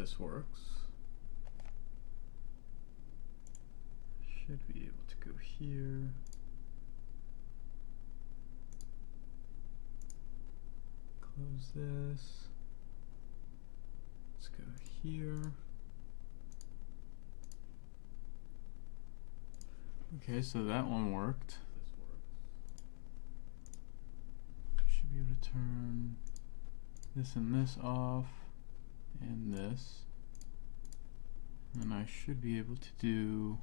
this works. Should be able to go here. Close this. Let's go here. Okay, so that one worked. Should be able to turn this and this off, and this. And I should be able to do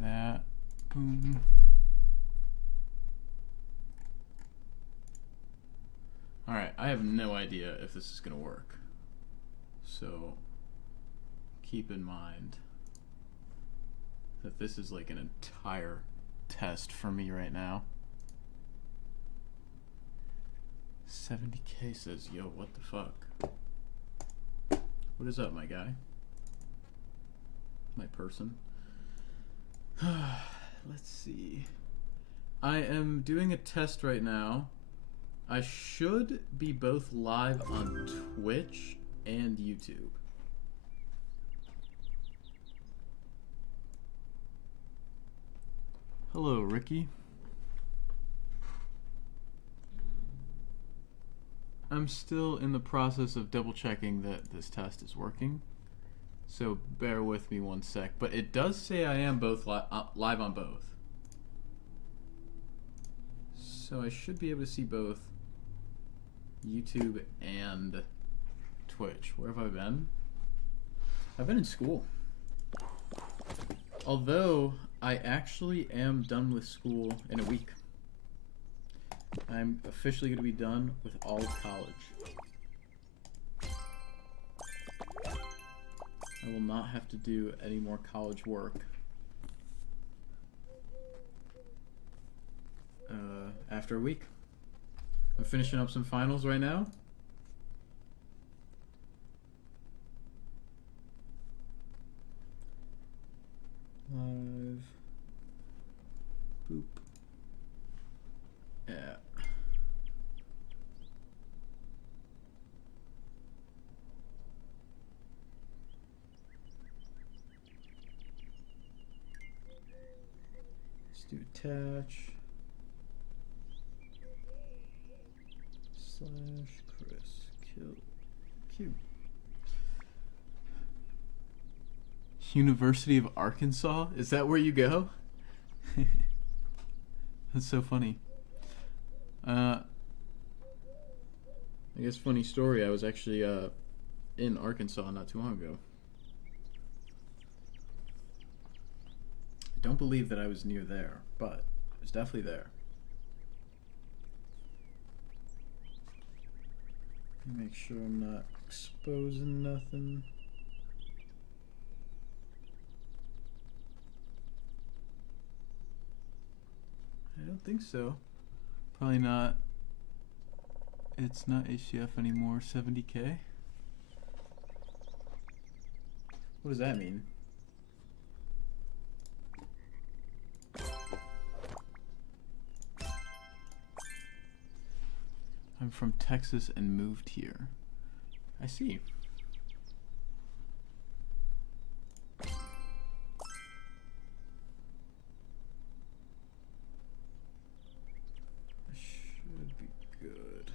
that. Boom. Alright, I have no idea if this is going to work. So keep in mind that this is like an entire test for me right now. 70K says, yo, what the fuck? What is up, my guy? My person? Let's see. I am doing a test right now. I should be both live on Twitch and YouTube. Hello, Ricky. I'm still in the process of double checking that this test is working, so bear with me one sec. But it does say I am both live on both, so I should be able to see both YouTube and Twitch. Where have I been? I've been in school. Although I actually am done with school in a week. I'm officially going to be done with all of college. I will not have to do any more college work after a week. I'm finishing up some finals right now. Live. Boop. Yeah. Let's do attach. /Chriskillergaming. University of Arkansas? Is that where you go? That's so funny. I guess funny story, I was actually in Arkansas not too long ago. I don't believe that I was near there, but I was definitely there. Make sure I'm not exposing nothing. I don't think so. Probably not. It's not HCF anymore. 70K. What does that mean? I'm from Texas and moved here. I see. Should be good.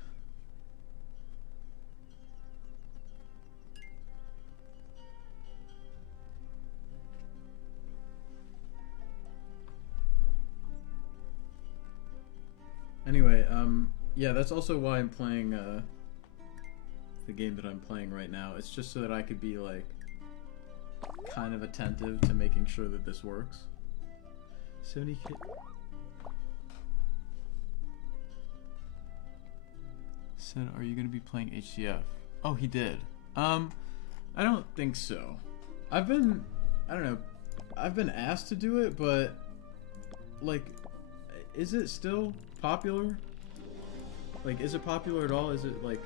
Anyway, yeah, that's also why I'm playing the game that I'm playing right now. It's just so that I could be like kind of attentive to making sure that this works. 70K. Said, are you gonna be playing HCF? Oh, he did. I don't think so. I don't know, I've been asked to do it, but like, is it still popular? Like, is it popular at all? Is it like,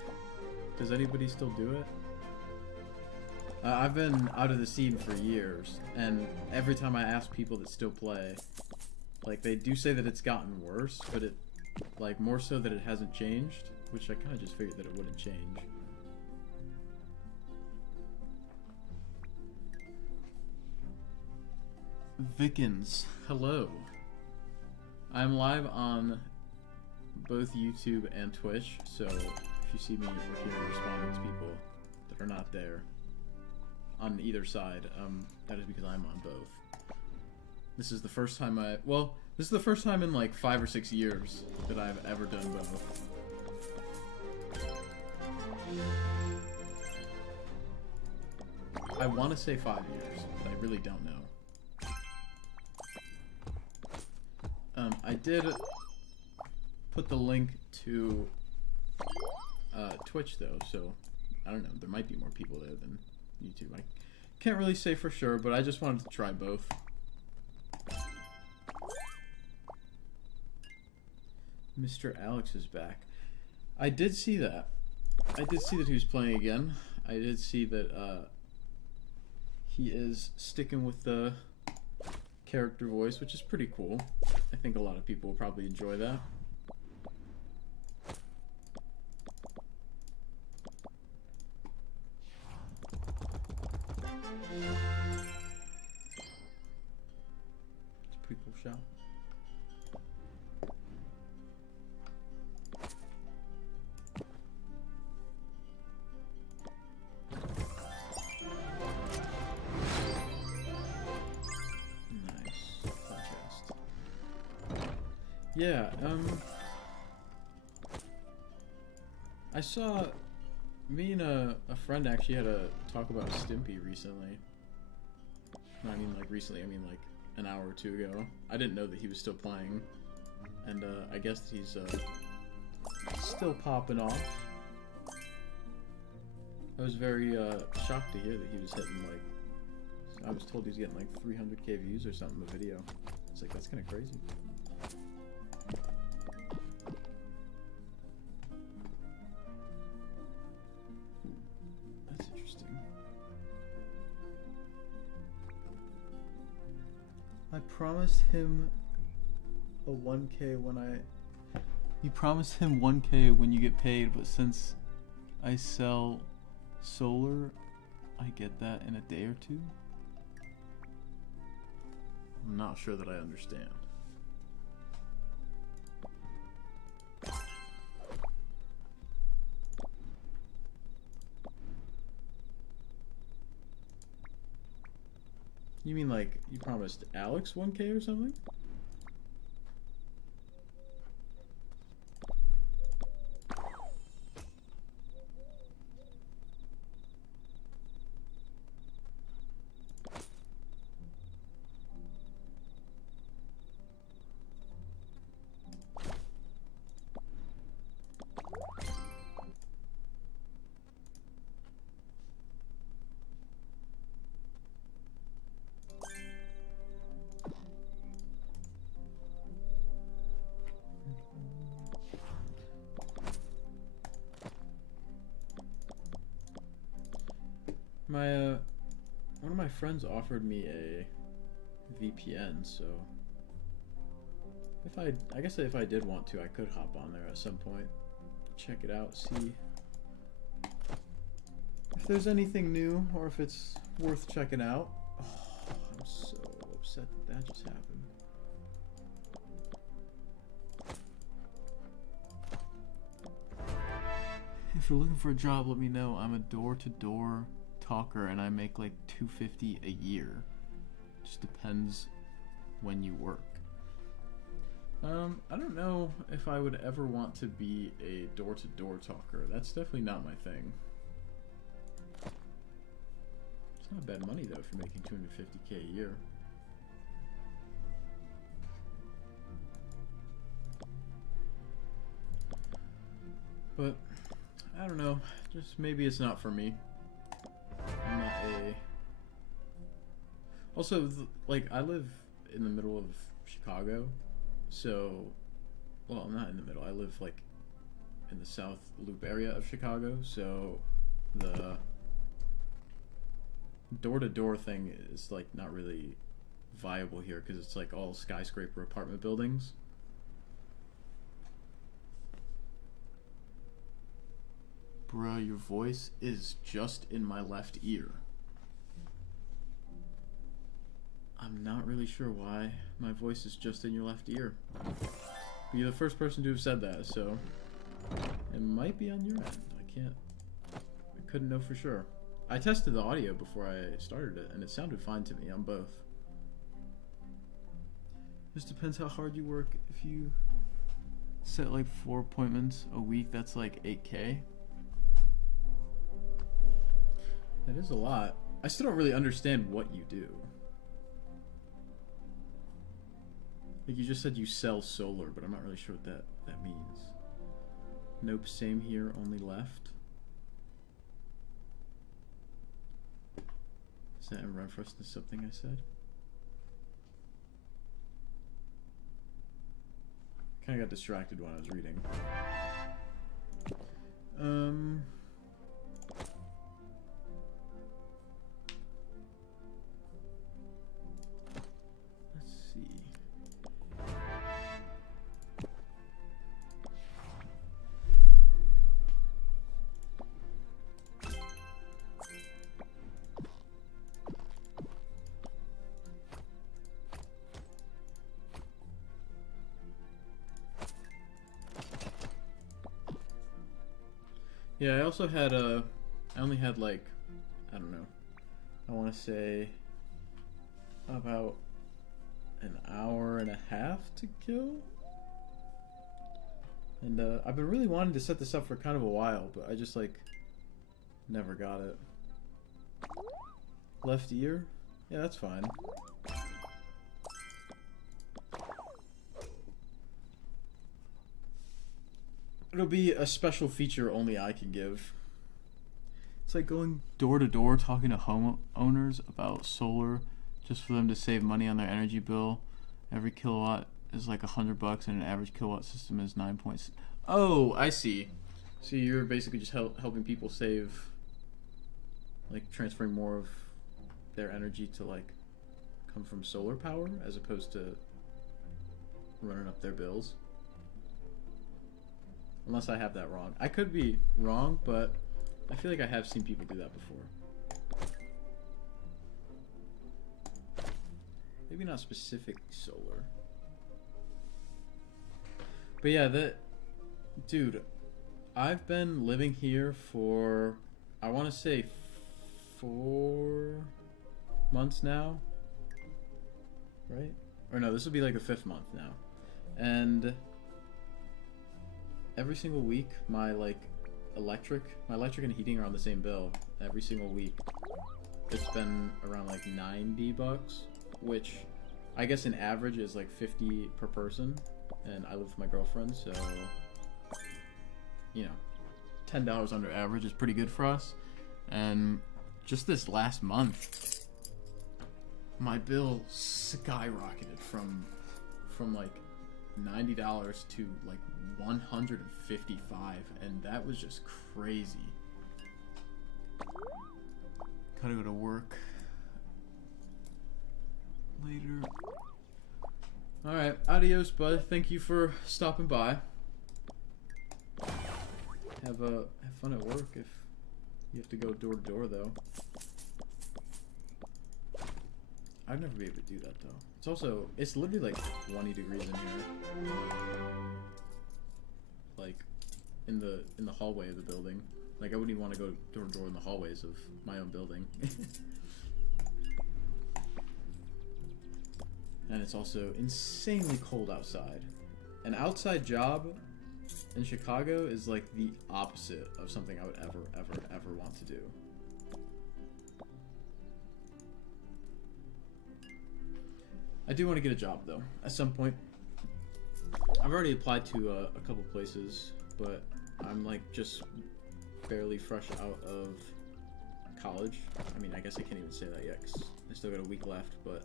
does anybody still do it? I've been out of the scene for years, and every time I ask people that still play, like, they do say that it's gotten worse, but it, like, more so that it hasn't changed, which I kind of just figured that it wouldn't change. Vikins, hello. I'm live on both YouTube and Twitch, so if you see me or hear me responding to people that are not there on either side, that is because I'm on both. This is the first time this is the first time in like 5 or 6 years that I've ever done both. I want to say 5 years, but I really don't know. I did put the link to Twitch though, so I don't know, there might be more people there than YouTube. I can't really say for sure, but I just wanted to try both. Mr. Alex is back. I did see that. I did see that he was playing again. I did see that he is sticking with the character voice, which is pretty cool. I think a lot of people will probably enjoy that. It's a pretty cool shot. Yeah, I saw, me and a friend actually had a talk about Stimpy recently. No, I mean like recently, I mean like an hour or two ago. I didn't know that he was still playing, and I guess that he's still popping off. I was very shocked to hear that he was hitting like, I was told he was getting like 300k views or something a video. It's like, that's kind of crazy. That's interesting. I promised him a 1k when You promised him 1k when you get paid, but since I sell solar, I get that in a day or two? I'm not sure that I understand. You mean like you promised Alex 1k or something? One of my friends offered me a VPN, so I guess if I did want to, I could hop on there at some point, check it out, see if there's anything new or if it's worth checking out. Oh, I'm so upset that that just happened. If you're looking for a job, let me know. I'm a door-to-door talker and I make like $250 a year. Just depends when you work. I don't know if I would ever want to be a door-to-door talker. That's definitely not my thing. It's not bad money though if you're making $250k a year. But I don't know, just maybe it's not for me. I'm not a... Also, like, I live in the middle of Chicago, so... Well, I'm not in the middle, I live, like, in the South Loop area of Chicago, so the door-to-door thing is like not really viable here because it's like all skyscraper apartment buildings. Bruh, your voice is just in my left ear. I'm not really sure why my voice is just in your left ear. But you're the first person to have said that, so it might be on your end. I couldn't know for sure. I tested the audio before I started it, and it sounded fine to me on both. Just depends how hard you work. If you set like 4 appointments a week, that's like 8K. That is a lot. I still don't really understand what you do. Like, you just said you sell solar, but I'm not really sure what that means. Nope, same here, only left. Is that in reference to something I said? Kinda got distracted when I was reading. Let's see. Yeah, I also had I only had like, I don't know, I want to say about an hour and a half to kill. And I've been really wanting to set this up for kind of a while, but I just like never got it. Left ear? Yeah, that's fine. It'll be a special feature only I can give. It's like going door to door talking to homeowners about solar just for them to save money on their energy bill. Every kilowatt is like $100 and an average kilowatt system is 9 points. Oh, I see. So you're basically just helping people save, like transferring more of their energy to like come from solar power as opposed to running up their bills. Unless I have that wrong. I could be wrong, but I feel like I have seen people do that before. Maybe not specific solar. But yeah, dude, I've been living here for, I want to say 4 months now. Right? Or no, this will be like the 5th month now. And every single week, my electric and heating are on the same bill. Every single week, it's been around like $90, which I guess in average is like $50 per person. And I live with my girlfriend, so you know, $10 under average is pretty good for us. And just this last month, my bill skyrocketed from like $90 to like $155, and that was just crazy. Gotta go to work later. Alright, adios, bud. Thank you for stopping by. Have fun at work if you have to go door to door, though. I'd never be able to do that, though. It's literally like 20 degrees in here. Like, in the hallway of the building. Like, I wouldn't even want to go door to door in the hallways of my own building. And it's also insanely cold outside. An outside job in Chicago is like the opposite of something I would ever want to do. I do want to get a job though, at some point. I've already applied to a couple places, but I'm like just barely fresh out of college. I mean, I guess I can't even say that yet because I still got a week left, but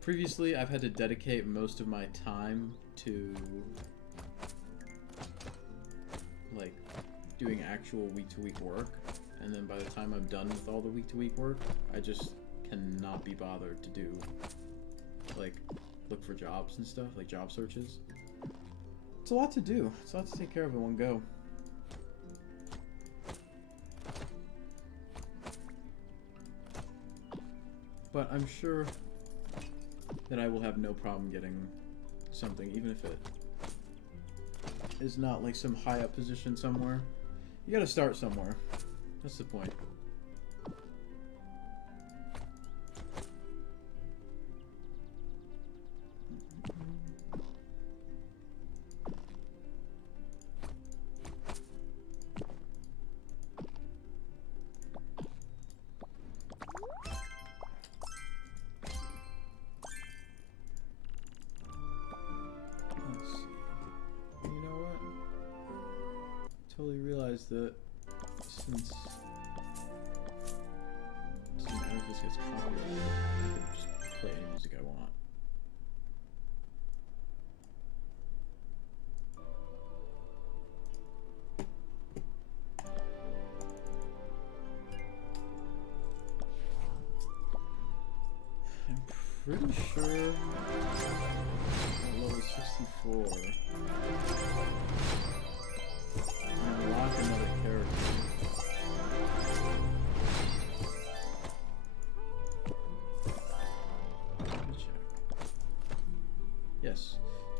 previously I've had to dedicate most of my time to like doing actual week-to-week work, and then by the time I'm done with all the week-to-week work, I just cannot be bothered to do, like, look for jobs and stuff, like job searches. It's a lot to do. It's a lot to take care of in one go. But I'm sure that I will have no problem getting something, even if it is not like some high up position somewhere. You gotta start somewhere. That's the point. Totally realized that since it doesn't matter if this gets copyrighted, I can just play any music I want. I'm pretty sure I'm level 64. Unlock another character. Let me check. Yes,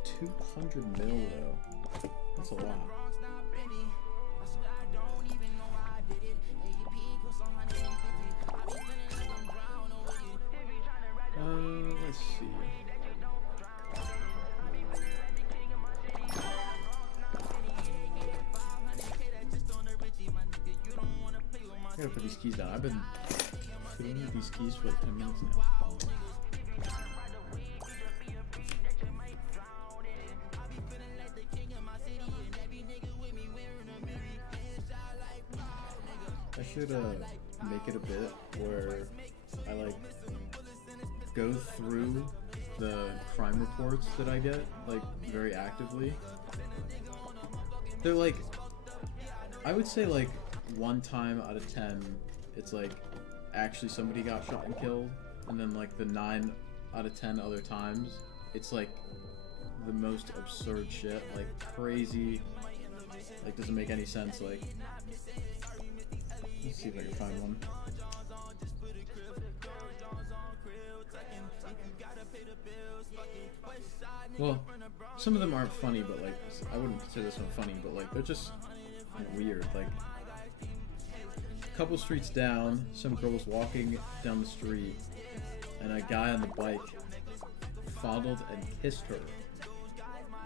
200 mil though. That's a lot. Let's see. I gotta put these keys down. I've been fiddling with these keys for like 10 minutes now. I should make it a bit where I like go through the crime reports that I get like very actively. They're like, I would say like 1 time out of 10 it's like actually somebody got shot and killed, and then like the 9 out of 10 other times it's like the most absurd shit, like crazy, like doesn't make any sense. Like, let's see if I can find one. Well, some of them aren't funny, but like I wouldn't consider this one funny, but like they're just weird. Like, a couple streets down, some girl was walking down the street, and a guy on the bike fondled and kissed her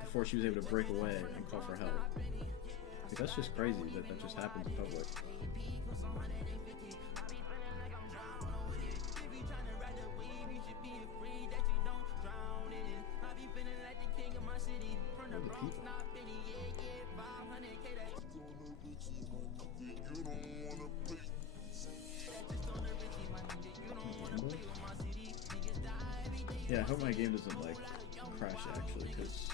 before she was able to break away and call for help. Like, that's just crazy that that just happens in public. Yeah, I hope my game doesn't like crash actually, because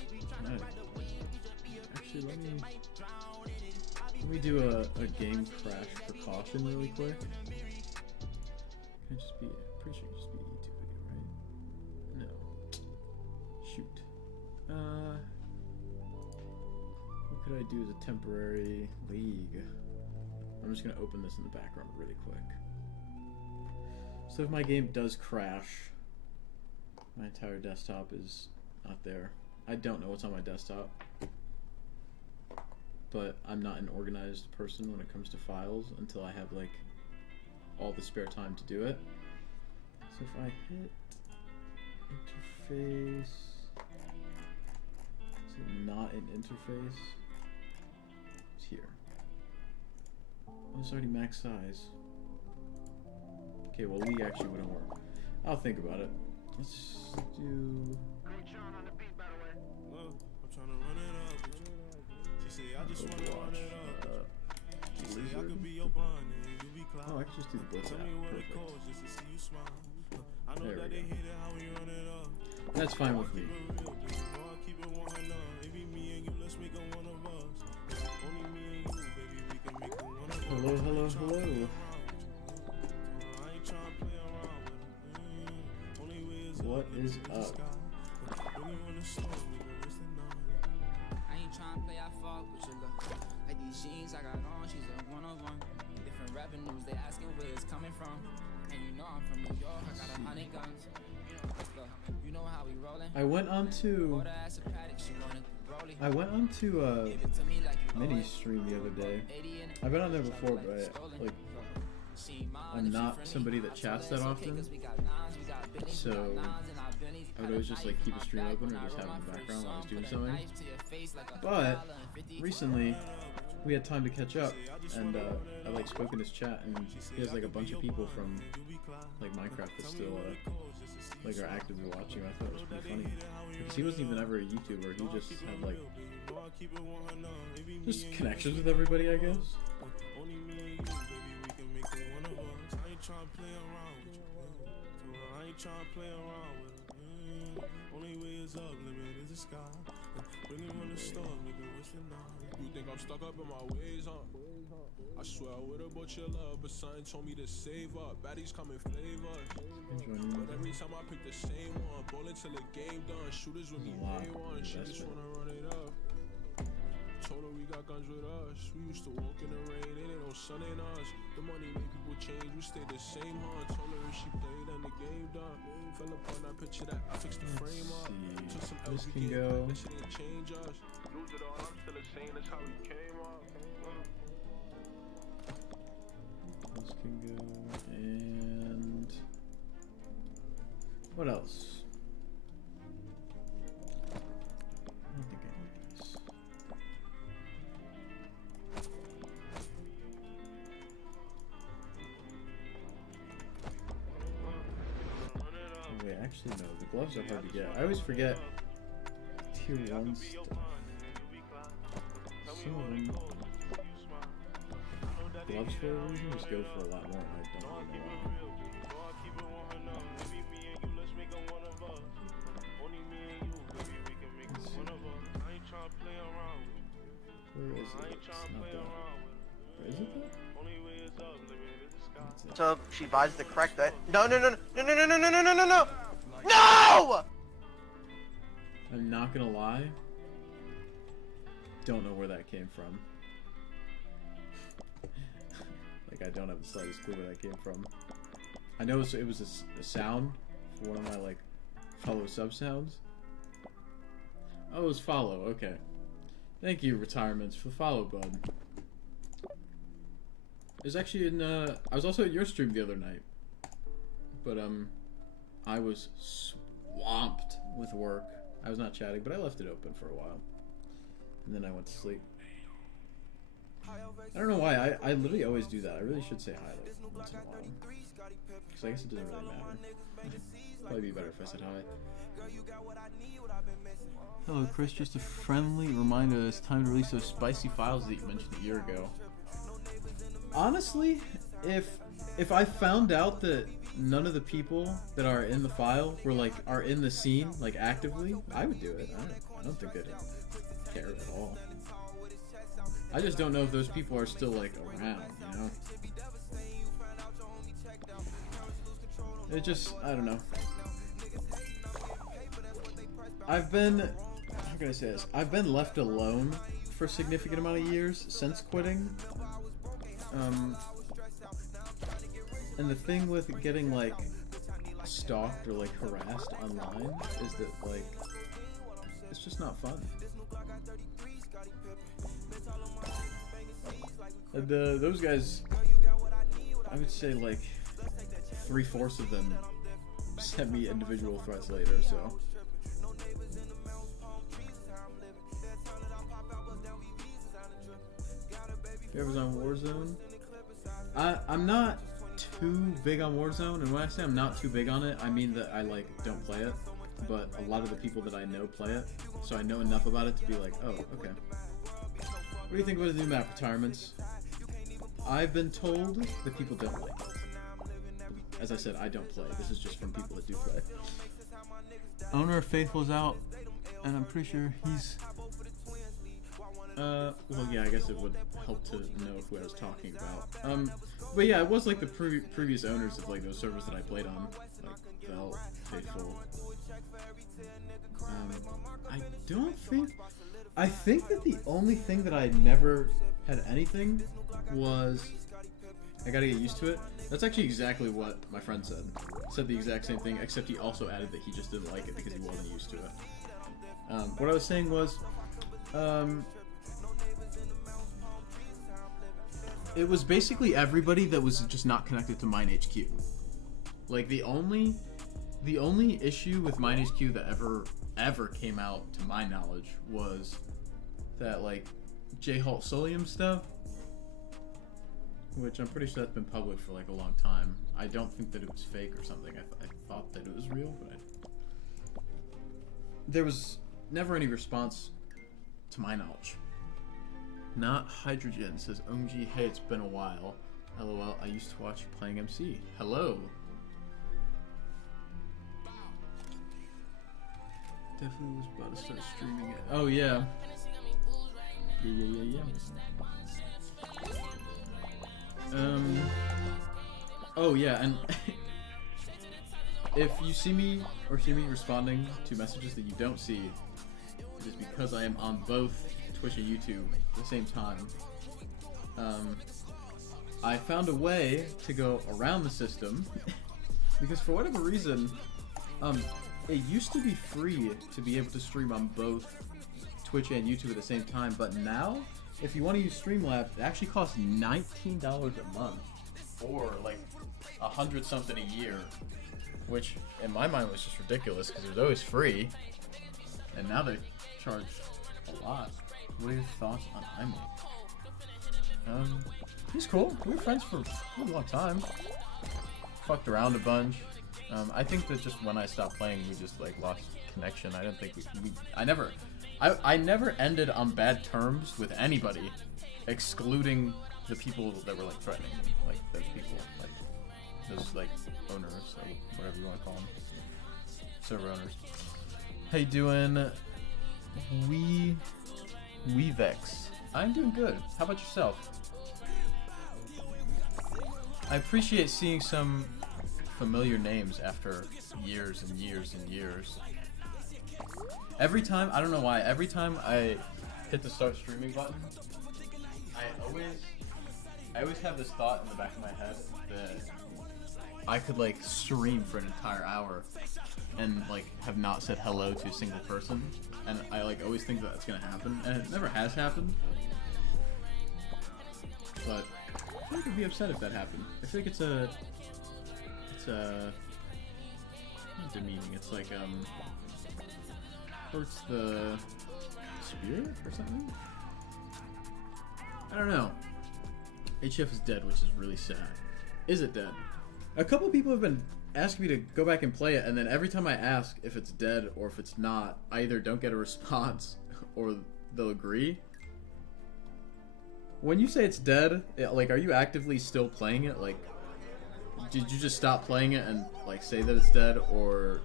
actually let me do a game crash precaution really quick. Can it just be? Pretty sure it can just be a YouTube video, right? No. Shoot. What could I do as a temporary league? I'm just gonna open this in the background really quick. So if my game does crash, my entire desktop is not there. I don't know what's on my desktop, but I'm not an organized person when it comes to files until I have like all the spare time to do it. So if I hit interface, is it not an interface? It's here. Oh, it's already max size. Okay, well, League actually wouldn't work. I'll think about it. Let's do. Oh, I can just do the Blitz app. Perfect. There we go. That's fine with me. Hello, hello, hello. What is up? I ain't trying to play, I fuck with your look. Like these jeans I got on, she's a one-on-one. Different revenues, they asking where it's coming from. And you know I'm from New York, I got 100 guns. Look, you know how we rollin'. I went on to Mini stream the other day. I've been on there before, but like I'm not somebody that chats that often, so I would always just like keep a stream open or just have it in the background while I was doing something. But recently we had time to catch up, and I like spoke in his chat, and he has like a bunch of people from like Minecraft that still like are actively watching. I thought it was pretty funny because he wasn't even ever a YouTuber. He just had like just connections with everybody, I guess. You think I'm stuck up in my ways, huh? I swear I would've bought your love, but something told me to save up. Baddies come in flavors, but every time I pick the same one, ballin' till the game done. Shooters with me day one, she just wanna run it up. Told her we got guns with us. We used to walk in the rain, it ain't no sun in us. The money made people change, we stayed the same, huh? Told her if she played and the game done. Fell upon that picture that I fixed the frame up. Took some This LV can game, go. that shit didn't change us. Lose it all, I'm still the same, that's how we came up. This can go, and what else? I don't think I need this. Oh, wait, actually no, the gloves are hard to get. I always forget tier 1 stuff. Some of them gloves for a reason just go for a lot more, and I don't really know why. Where is it? It's not that. Where is it though? So she buys the correct that. No! No! I'm not gonna lie. Don't know where that came from. Like, I don't have the slightest clue where that came from. I know it was a sound for one of my, like, follow sub sounds. Oh, it was follow, okay. Thank you, Retirements, for follow, bud. It was actually in, I was also at your stream the other night. But, I was swamped with work. I was not chatting, but I left it open for a while. And then I went to sleep. I don't know why, I literally always do that. I really should say hi like once in a while. Because I guess it doesn't really matter. Probably be better if I said hi. Hello Chris, just a friendly reminder that it's time to release those spicy files that you mentioned a year ago. Honestly, if I found out that none of the people that are in the file were like are in the scene like actively, I would do it. I don't think I'd care at all. I just don't know if those people are still like around, you know? It just, I don't know. I've been, how can I say this? I've been left alone for a significant amount of years since quitting. And the thing with getting like stalked or like harassed online is that like, it's just not fun. And those guys, I would say like 3/4 of them sent me individual threats later, so. You ever on Warzone? I'm not too big on Warzone, and when I say I'm not too big on it, I mean that I like don't play it, but a lot of the people that I know play it, so I know enough about it to be like, oh, okay. What do you think about the new map, Retirements? I've been told that people don't like it. As I said, I don't play. This is just from people that do play. Owner of Faithful's out, and I'm pretty sure he's Well, yeah, I guess it would help to know who I was talking about. But yeah, it was like the previous owners of like those servers that I played on, like Vel, Faithful. I think that the only thing that I never had anything was, I gotta get used to it. That's actually exactly what my friend said. Said the exact same thing, except he also added that he just didn't like it because he wasn't used to it. What I was saying was, it was basically everybody that was just not connected to MineHQ. Like the only issue with MineHQ that ever came out to my knowledge was that like J-Halt Solium stuff, which I'm pretty sure that's been public for like a long time. I don't think that it was fake or something. I thought that it was real, but there was never any response to my knowledge. Not Hydrogen says, OMG, hey, it's been a while. LOL, I used to watch you playing MC. Hello. Definitely was about to start streaming it. Oh, yeah. Yeah. Oh, yeah, and if you see me or hear me responding to messages that you don't see, it is because I am on both Twitch and YouTube at the same time. I found a way to go around the system because for whatever reason, it used to be free to be able to stream on both Twitch and YouTube at the same time, but now, if you want to use Streamlabs, it actually costs $19 a month, or like $100 something a year, which in my mind was just ridiculous because it was always free, and now they charge a lot. What are your thoughts on Emily? He's cool. We were friends for a long time. Fucked around a bunch. I think that just when I stopped playing, we just like lost connection. I don't think I never ended on bad terms with anybody, excluding the people that were like threatening me, like those people, like those like owners, or whatever you want to call them, server owners. How you doing? Wevex. I'm doing good. How about yourself? I appreciate seeing some familiar names after years and years and years. Every time, I don't know why, every time I hit the start streaming button, I always have this thought in the back of my head that I could like stream for an entire hour and like have not said hello to a single person, and I like always think that that's gonna happen, and it never has happened. But I feel like I'd be upset if that happened. I feel like it's not demeaning. It's like hurts the spirit or something. I don't know. HF is dead, which is really sad. Is it dead? A couple people have been asking me to go back and play it, and then every time I ask if it's dead or if it's not, I either don't get a response or they'll agree. When you say it's dead, like, are you actively still playing it? Like, did you just stop playing it and like say that it's dead, or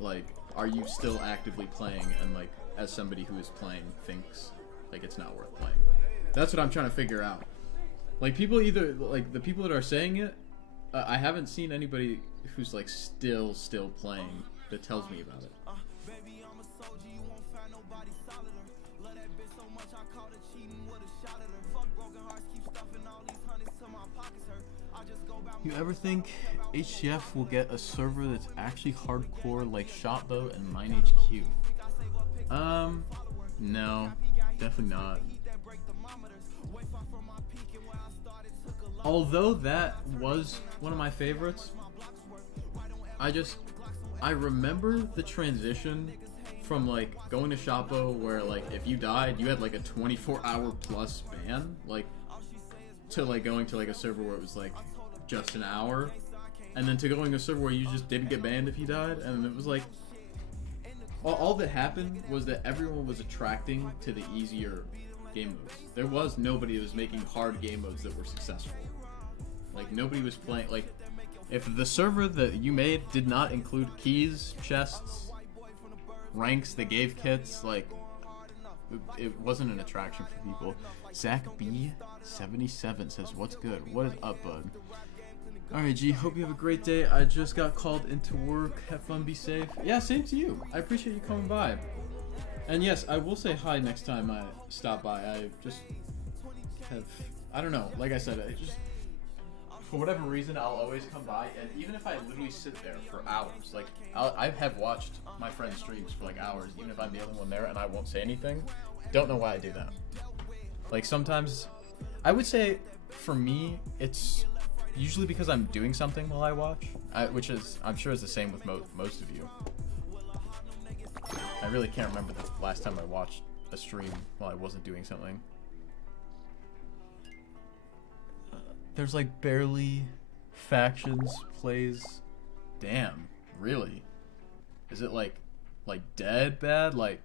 like are you still actively playing and like as somebody who is playing thinks like it's not worth playing? That's what I'm trying to figure out. Like people either like the people that are saying it, I haven't seen anybody who's like still playing that tells me about it. You ever think HCF will get a server that's actually hardcore like Shotbow and MineHQ? No, definitely not. Although that was one of my favorites, I remember the transition from like going to Shotbow where like if you died you had like a 24-hour plus ban, like to like going to like a server where it was like just an hour, and then to going to a server where you just didn't get banned if you died, and it was like all that happened was that everyone was attracting to the easier game modes. There was nobody that was making hard game modes that were successful. Like nobody was playing, like if the server that you made did not include keys, chests, ranks that gave kits, like it wasn't an attraction for people. Zach B77 says, "What's good? What is up, bud?" All right, G. Hope you have a great day. I just got called into work. Have fun. Be safe. Yeah, same to you. I appreciate you coming by. And yes, I will say hi next time I stop by. I just have, I don't know. Like I said, I just, for whatever reason, I'll always come by, and even if I literally sit there for hours, like I have watched my friends' streams for like hours, even if I'm the only one there and I won't say anything. Don't know why I do that. Like sometimes, I would say for me, it's usually because I'm doing something while I watch, which is, I'm sure is the same with most of you. I really can't remember the last time I watched a stream while I wasn't doing something. There's like barely factions plays. Damn, really? Is it like dead bad? Like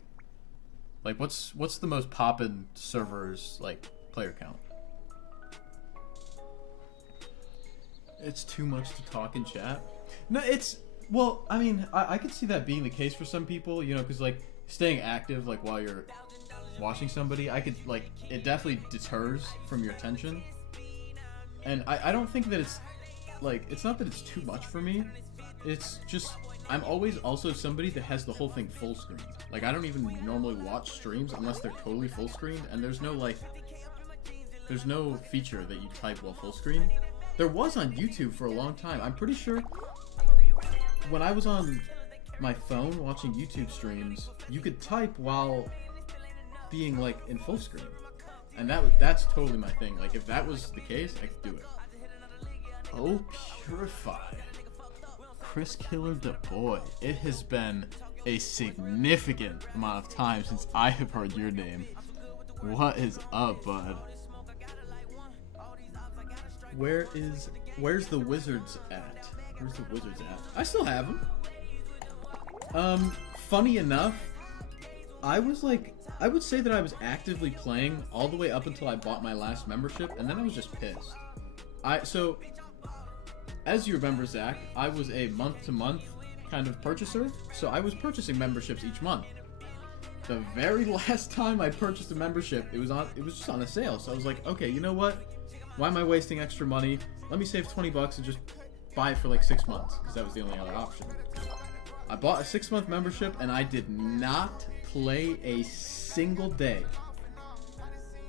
what's the most poppin' servers like player count? It's too much to talk in chat. No, it's, well, I mean, I could see that being the case for some people, you know, because like staying active like while you're watching somebody, I could like, it definitely deters from your attention. And I don't think that it's like, it's not that it's too much for me. It's just, I'm always also somebody that has the whole thing full screen. Like I don't even normally watch streams unless they're totally full screen, and there's no like, there's no feature that you type while full screen. There was on YouTube for a long time. I'm pretty sure when I was on my phone watching YouTube streams, you could type while being like in full screen. And that's totally my thing. Like if that was the case, I could do it. Oh, Purify. Chriskiller the boy. It has been a significant amount of time since I have heard your name. What is up, bud? Where's the Wizards at? Where's the Wizards at? I still have them. Funny enough, I would say that I was actively playing all the way up until I bought my last membership, and then I was just pissed. So, as you remember, Zach, I was a month-to-month kind of purchaser, so I was purchasing memberships each month. The very last time I purchased a membership, it was just on a sale, so I was like, okay, you know what? Why am I wasting extra money? Let me save 20 bucks and just buy it for like 6 months, because that was the only other option. I bought a 6-month membership, and I did not play a single day.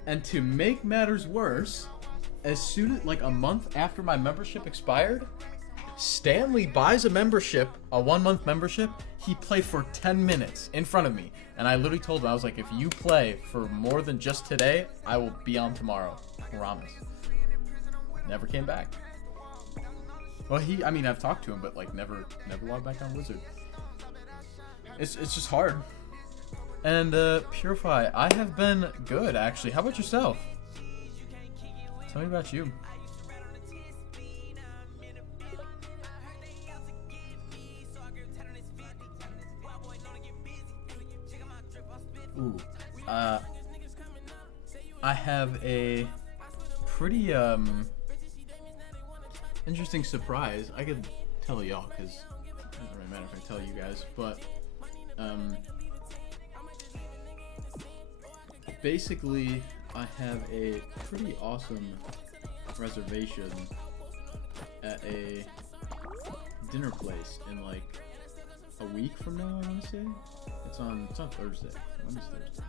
And to make matters worse, as soon as like a month after my membership expired, Stanley buys a membership, a 1-month membership. He played for 10 minutes in front of me, and I literally told him, I was like, if you play for more than just today, I will be on tomorrow. Promise. Never came back. Well, I mean, I've talked to him, but like never logged back on Wizard. It's just hard. And Purify, I have been good actually. How about yourself? Tell me about you. Ooh, I have a pretty interesting surprise. I could tell y'all because it doesn't really matter if I tell you guys, but basically I have a pretty awesome reservation at a dinner place in like a week from now, I want to say. It's on Thursday. When is Thursday?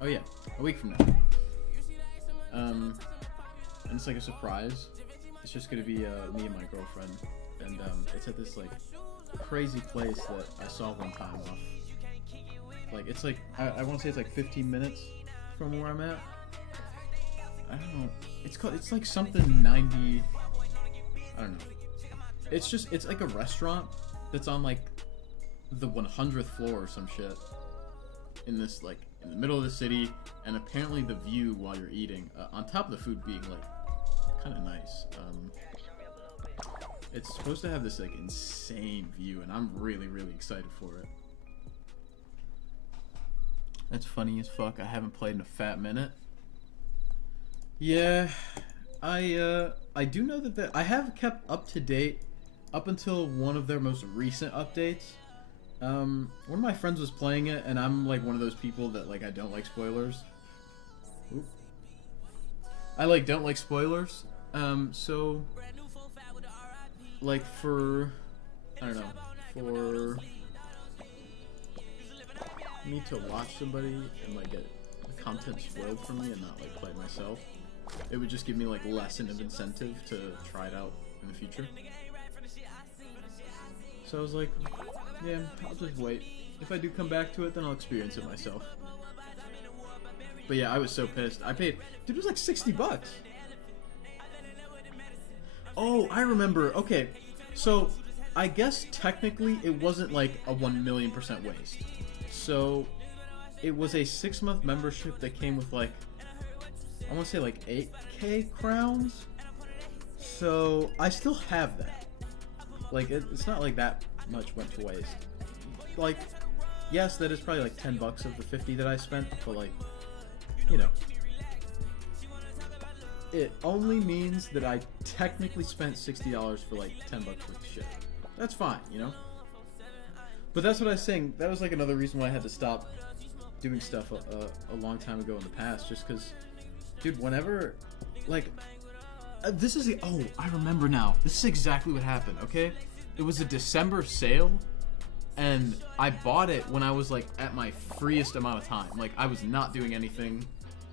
Oh yeah, a week from now. And it's like a surprise. It's just gonna be me and my girlfriend, and it's at this like crazy place that I saw one time off. Like it's like I want to say it's like 15 minutes from where I'm at. I don't know. It's like something 90. I don't know. It's like a restaurant that's on like the 100th floor or some shit. In this like in the middle of the city, and apparently the view while you're eating, on top of the food being like kind of nice. It's supposed to have this like insane view, and I'm really excited for it. That's funny as fuck. I haven't played in a fat minute. Yeah, I do know that I have kept up to date up until one of their most recent updates, One of my friends was playing it, and I'm like one of those people that like I don't like spoilers. Oop. I like don't like spoilers. So like for I don't know, for me to watch somebody and like get the content spoiled for me and not like play it myself, it would just give me like less of incentive to try it out in the future. So I was like, yeah, I'll just wait. If I do come back to it, then I'll experience it myself. But yeah, I was so pissed. I paid, dude, it was like 60 bucks. Oh, I remember. Okay, so I guess technically it wasn't like a 1,000,000% waste. So it was a 6-month membership that came with like, I want to say like 8K crowns. So I still have that. Like it's not like that much went to waste. Like, yes, that is probably like 10 bucks of the 50 that I spent, but like, you know, it only means that I technically spent $60 for like 10 bucks worth of shit. That's fine, you know? But that's what I was saying. That was like another reason why I had to stop doing stuff a long time ago in the past, just because, dude, whenever, like, this is the, oh, I remember now. This is exactly what happened, okay? It was a December sale, and I bought it when I was, like, at my freest amount of time. Like, I was not doing anything.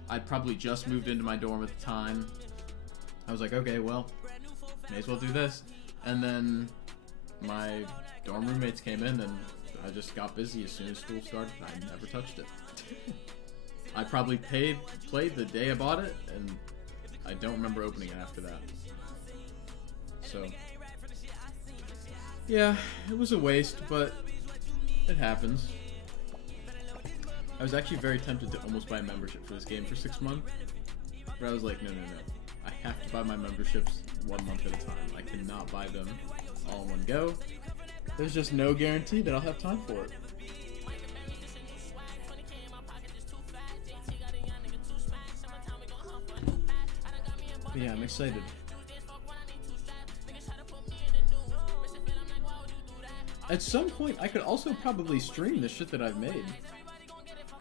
I'd probably just moved into my dorm at the time. I was like, okay, well, may as well do this. And then my dorm roommates came in, and I just got busy as soon as school started, and I never touched it. I probably played the day I bought it, and I don't remember opening it after that. So, yeah, it was a waste, but it happens. I was actually very tempted to almost buy a membership for this game for 6 months, but I was like, no. I have to buy my memberships 1 month at a time. I cannot buy them all in one go. There's just no guarantee that I'll have time for it. But yeah, I'm excited. At some point, I could also probably stream the shit that I've made.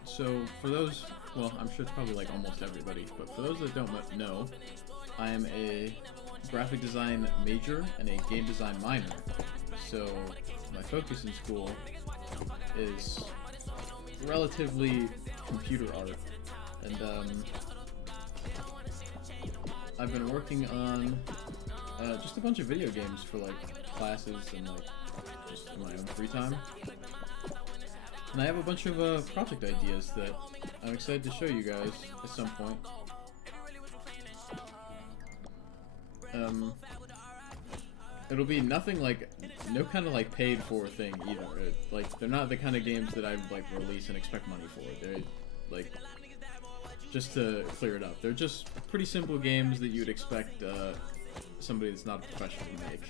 So, for those, well, I'm sure it's probably like almost everybody, but for those that don't know, I am a graphic design major and a game design minor. So, my focus in school is relatively computer art. And, I've been working on just a bunch of video games for like classes and like just in my own free time. And I have a bunch of project ideas that I'm excited to show you guys at some point. It'll be nothing like, no kind of like paid for thing either. Like, they're not the kind of games that I like release and expect money for. They're like, just to clear it up, they're just pretty simple games that you'd expect somebody that's not a professional to make.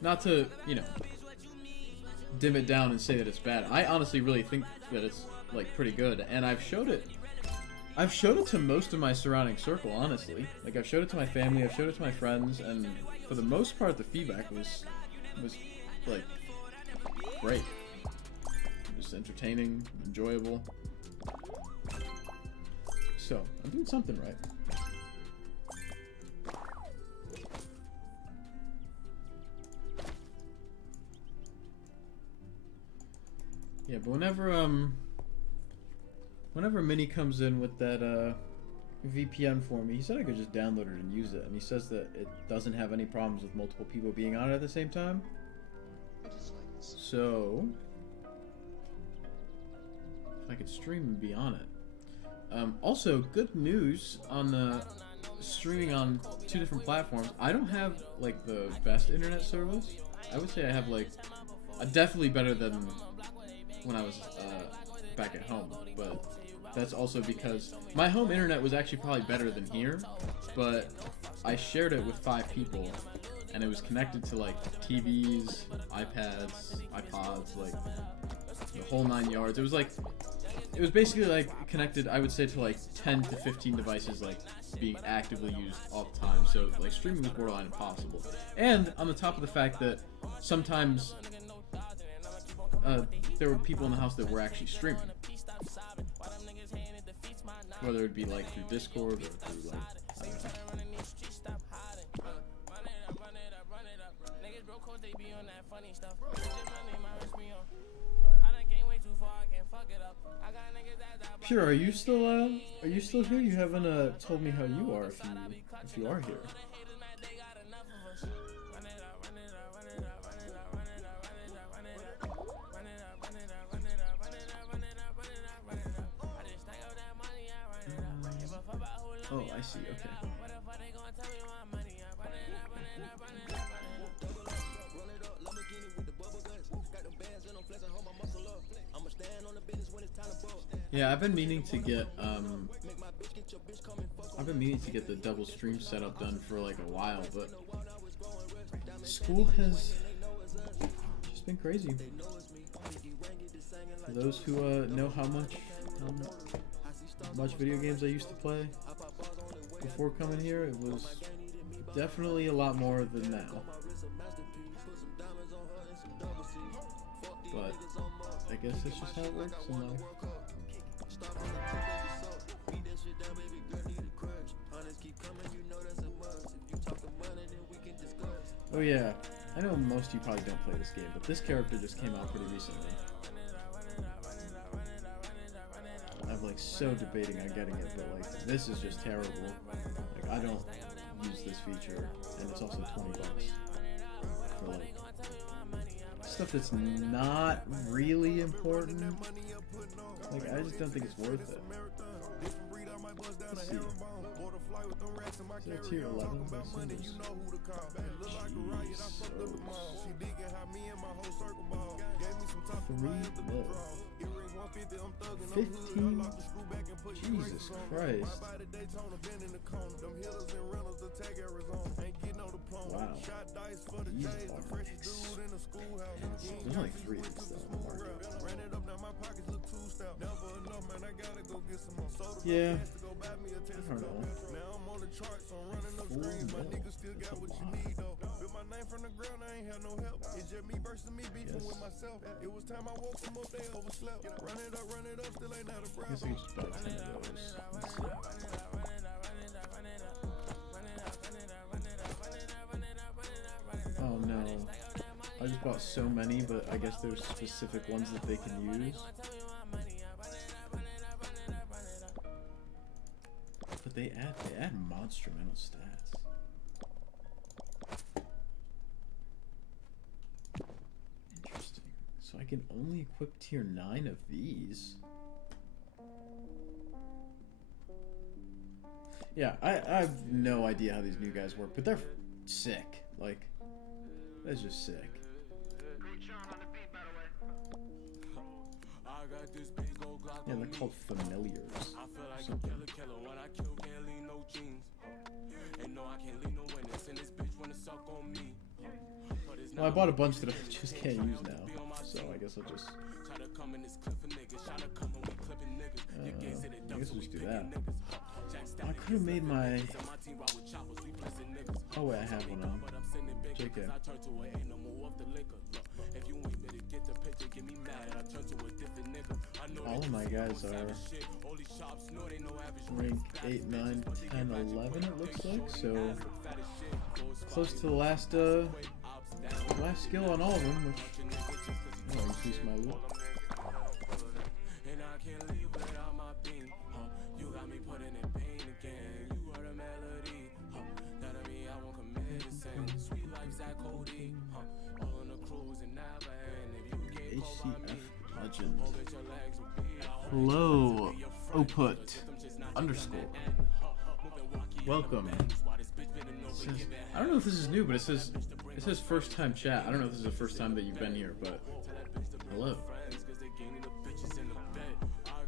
Not to, you know, dim it down and say that it's bad. I honestly really think that it's like pretty good, and I've showed it to most of my surrounding circle, honestly. Like, I've showed it to my family, I've showed it to my friends, and for the most part the feedback was like great. Just entertaining, enjoyable. So, I'm doing something right. Yeah, but whenever Minnie comes in with that VPN for me, he said I could just download it and use it, and he says that it doesn't have any problems with multiple people being on it at the same time. So, if I could stream and be on it. Also, good news on the streaming on 2 different platforms. I don't have like the best internet service. I would say I have like definitely better than when I was back at home, but that's also because my home internet was actually probably better than here, but I shared it with 5 people, and it was connected to like TVs, iPads, iPods, like the whole 9 yards. It was basically like connected, I would say, to like 10 to 15 devices like being actively used all the time. So like streaming was borderline impossible. And on the top of the fact that sometimes there were people in the house that were actually streaming. Whether it be like through Discord or through like, I don't know. Sure, are you still here? You haven't told me how you are if you are here. Oh, I see. Okay. Yeah, I've been meaning to get the double stream setup done for like a while, but school has just been crazy. For those who know how much video games I used to play before coming here, it was definitely a lot more than now. But I guess that's just how it works in life. Oh yeah, I know most of you probably don't play this game, but this character just came out pretty recently. I'm like so debating on getting it, but like this is just terrible. Like I don't use this feature, and it's also $20 for like stuff that's not really important. Like I just don't think it's worth it. Let's see. Is that tier 11? Jeez. 15? Jesus Christ. Wow. These are expensive. There's only 3 of these though on the market. Yeah. I don't know. I guess I can just buy 10 of those. Oh no. I just bought so many, but I guess there's specific ones that they can use. But they add monstrumental stats. Interesting. So I can only equip tier 9 of these. Yeah, I have no idea how these new guys work, but they're sick. Like, that's just sick. Yeah, they're called familiars. Well, I bought a bunch that I just can't use now, so I guess I'll just. I guess I'll just do that. I could have made my. Oh wait, I have one on. JK. All of my guys are rank 8, 9, 10, 11 it looks like, so close to the last skill on all of them, which I'll increase my loot. HCF Legend. Hello, Oput _ Welcome. Says, I don't know if this is new, but it says first time chat. I don't know if this is the first time that you've been here, but hello.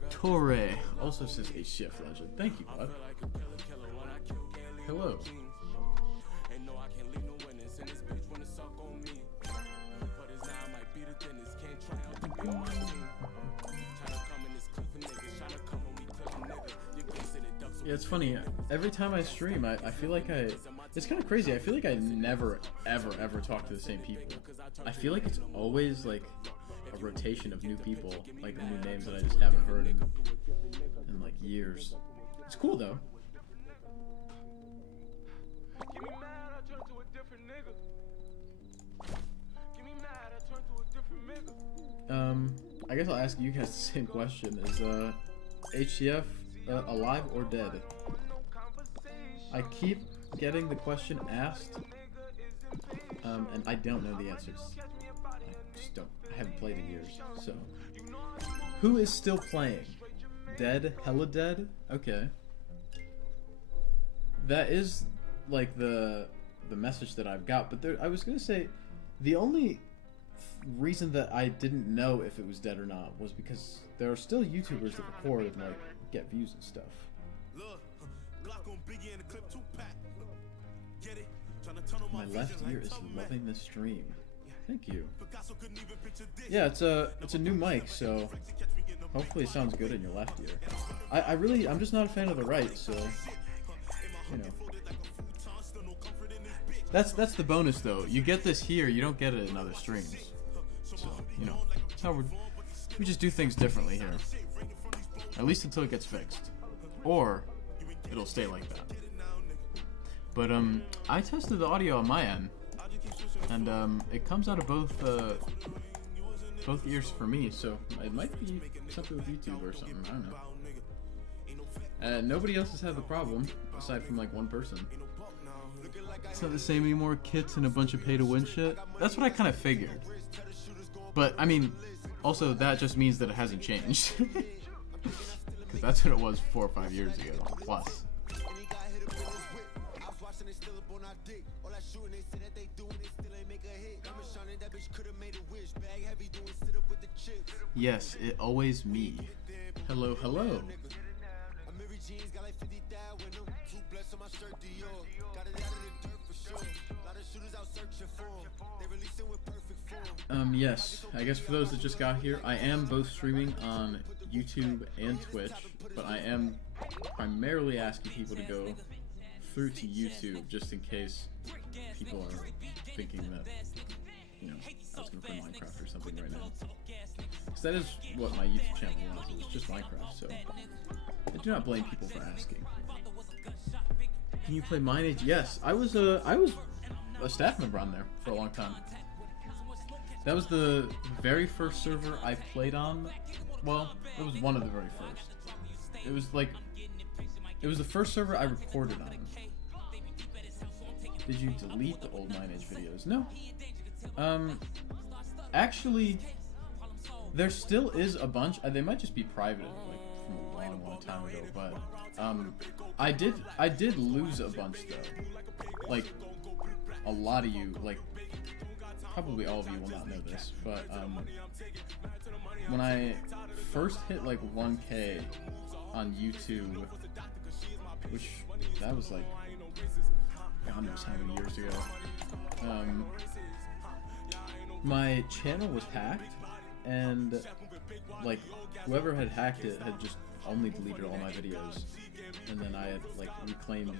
Torre also says HCF Legend. Thank you, bud. Hello. Yeah, it's funny. Every time I stream, I feel like I It's kind of crazy. I feel like I never, ever talk to the same people. I feel like it's always like a rotation of new people, like new names that I just haven't heard in like years. It's cool though. I guess I'll ask you guys the same question. Is HCF alive or dead? I keep getting the question asked, and I don't know the answers. I just don't. I haven't played in years. So, who is still playing? Dead? Hella dead? Okay. That is like the message that I've got. But there, I was gonna say, the only reason that I didn't know if it was dead or not was because there are still YouTubers that record and like get views and stuff. My left ear is loving the stream. Thank you. Yeah, it's a new mic, so hopefully it sounds good in your left ear. I'm just not a fan of the right, so you know. That's the bonus though. You get this here, you don't get it in other streams. So, you know, that's how we just do things differently here. At least until it gets fixed. Or it'll stay like that. But I tested the audio on my end, and it comes out of both ears for me, so it might be something with YouTube or something, I don't know. Nobody else has had the problem, aside from like one person. It's not the same anymore, kits and a bunch of pay-to-win shit. That's what I kind of figured. But, I mean, also that just means that it hasn't changed. Because that's what it was 4 or 5 years ago, plus. Yes, it always me. Hello, hello. Yes, I guess for those that just got here, I am both streaming on YouTube and Twitch, but I am primarily asking people to go through to YouTube just in case people are thinking that, you know, I was going to play Minecraft or something right now. Because that is what my YouTube channel was, it was just Minecraft, so I do not blame people for asking. Can you play Mineage? Yes, I was a staff member on there for a long time. That was the very first server I played on. Well, it was one of the very first. It was the first server I recorded on. Did you delete the old Mineage videos? No. Actually, there still is a bunch. They might just be private, like from a long time ago. But I did lose a bunch though. Like a lot of you, like probably all of you will not know this, but when I first hit like 1K on YouTube, which that was like God knows how many years ago, my channel was hacked, and like whoever had hacked it had just only deleted all my videos, and then I had like reclaimed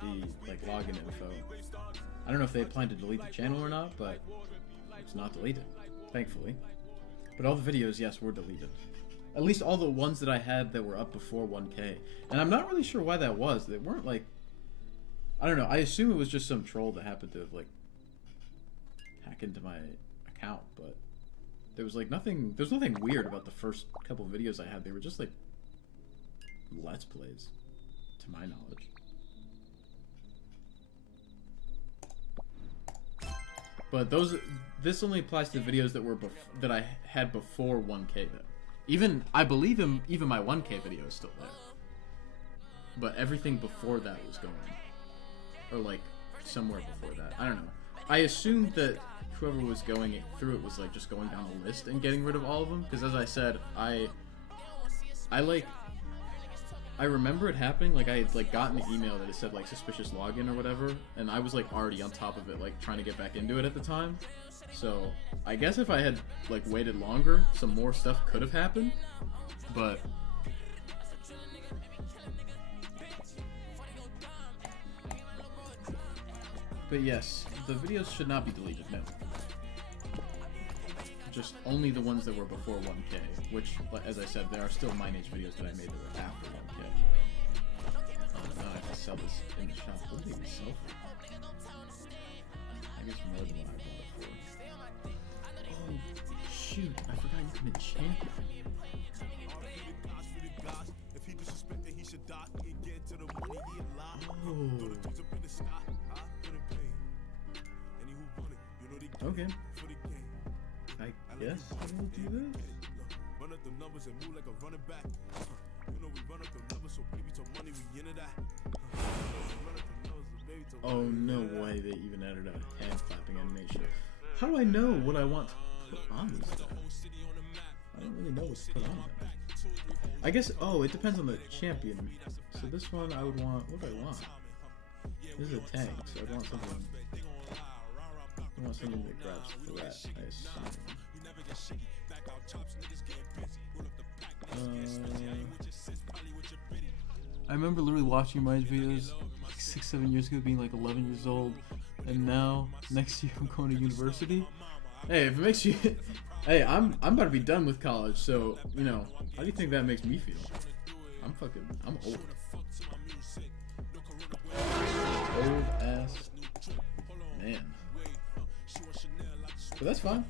the like login info. I don't know if they had planned to delete the channel or not, but it's not deleted, thankfully. But all the videos, yes, were deleted. At least all the ones that I had that were up before 1K. And I'm not really sure why that was. They weren't like, I don't know, I assume it was just some troll that happened to like hack into my account, but there was like there's nothing weird about the first couple of videos I had. They were just like Let's Plays, to my knowledge. But this only applies to the videos that were that I had before 1K though. I believe even my 1K video is still there. But everything before that was going, or like somewhere before that. I don't know. I assumed that whoever was going through it was like just going down the list and getting rid of all of them. Because as I said, I remember it happening, like I had like gotten an email that it said like suspicious login or whatever, and I was like already on top of it, like trying to get back into it at the time. So I guess if I had like waited longer, some more stuff could have happened, but But yes, the videos should not be deleted, no. Just only the ones that were before 1K, which, as I said, there are still Mine-Age videos that I made that were after 1K. Oh, now I have to sell this in the shop. What did they sell for? I guess more than what I bought it for. Oh, shoot, I forgot you can enchant it. Oh. Okay. I guess we'll do this. Oh, no way they even added a hand clapping animation. How do I know what I want to put on this stuff? I don't really know what to put on there. I guess, oh, it depends on the champion. So this one I would want, what do I want? This is a tank, so I'd want something. I want something that grabs threat, I assume. I remember literally watching my videos like 6-7 years ago, being like 11 years old, and now next year I'm going to university. Hey, if it makes you, hey, I'm about to be done with college, so you know, how do you think that makes me feel? I'm old. Old ass man. But that's fine.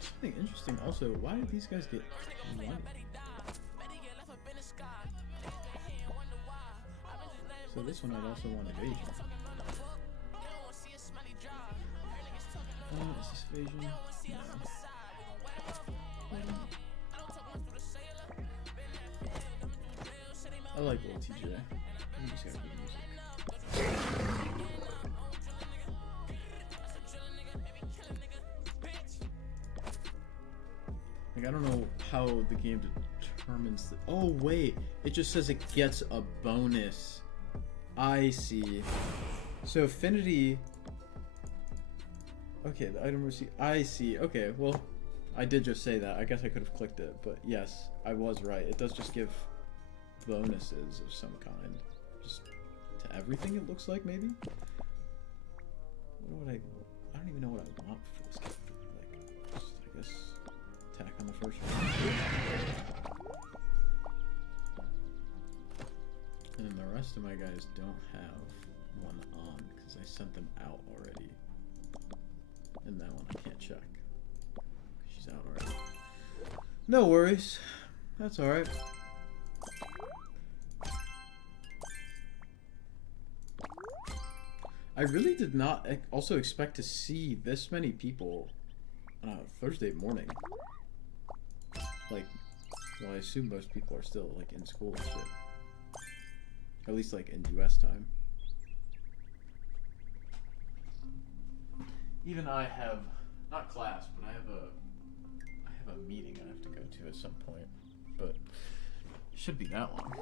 Something interesting also, why did these guys get money? So this one I'd also want evasion. Is this evasion? No. I like old TJ. You just got good music. Like, I don't know how the game determines the— oh wait, it just says it gets a bonus. I see. So affinity. Okay, the item receipt. I see. Okay, well, I did just say that. I guess I could have clicked it, but yes, I was right. It does just give bonuses of some kind, just to everything. It looks like maybe. What would I don't even know what I want for this character. Like, just, I guess, attack on the first one. And then the rest of my guys don't have one on because I sent them out already. And that one I can't check. She's out already. No worries. That's alright. I really did not also expect to see this many people on a Thursday morning. Like, well, I assume most people are still like in school and shit. At least like in US time. Even I have, not class, but I have a meeting I have to go to at some point. But it should be that long.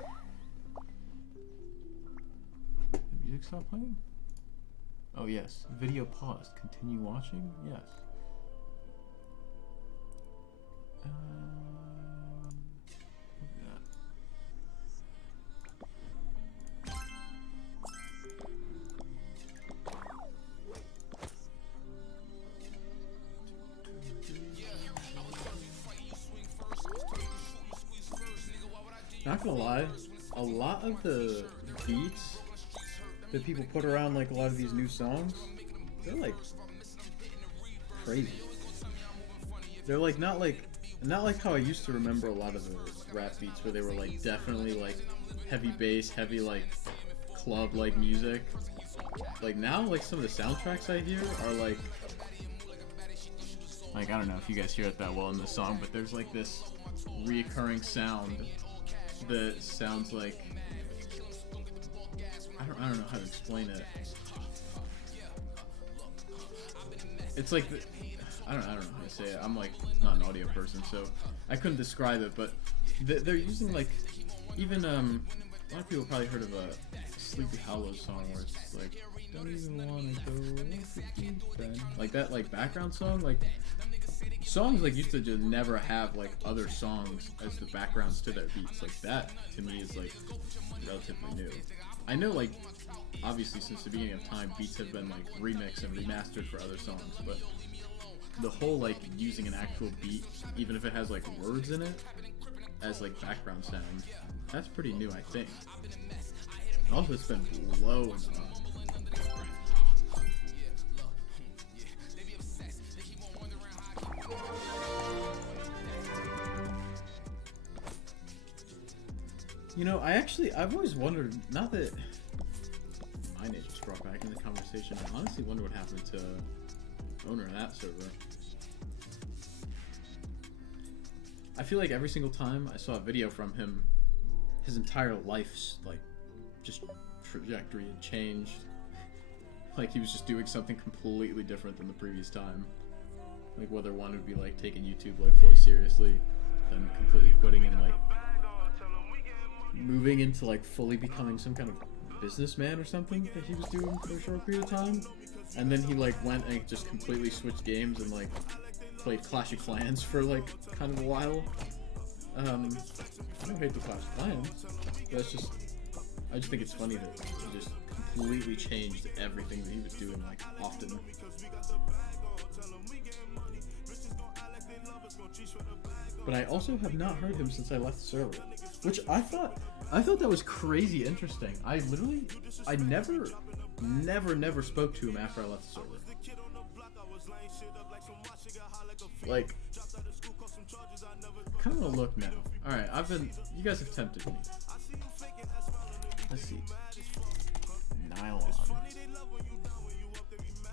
The music stopped playing? Oh yes, video paused. Continue watching? Yes. Look at that. Not gonna lie, a lot of the beats that people put around like a lot of these new songs, they're like crazy. They're like not like how I used to remember a lot of the rap beats where they were like definitely like heavy bass, heavy like club like music. Like now, like some of the soundtracks I hear are like I don't know if you guys hear it that well in the song, but there's like this reoccurring sound that sounds like I don't know how to explain it. It's like I don't know how to say it. I'm like not an audio person, so I couldn't describe it. But they're using like even a lot of people probably heard of a Sleepy Hollow song where it's like don't even wanna go like that like background song like songs like used to just never have like other songs as the backgrounds to their beats. Like that to me is like relatively new. I know like obviously since the beginning of time beats have been like remixed and remastered for other songs, but the whole like using an actual beat, even if it has like words in it, as like background sound, that's pretty new, I think. Also, it's been blowing up. You know, I've always wondered, not that my name just brought back in the conversation, I honestly wonder what happened to the owner of that server. I feel like every single time I saw a video from him, his entire life's, like, just trajectory had changed. Like, he was just doing something completely different than the previous time. Like, whether one would be, like, taking YouTube, like, fully seriously, then completely quitting and, like, moving into, like, fully becoming some kind of businessman or something that he was doing for a short period of time. And then he, like, went and just completely switched games and, like, played Clash of Clans for, like, kind of a while. I don't hate the Clash of Clans, but it's just, I just think it's funny that he just completely changed everything that he was doing, like, often. But I also have not heard him since I left the server, which I thought that was crazy interesting. I never spoke to him after I left the server. Like, kind of look now. All right, you guys have tempted me. Let's see. Nylon.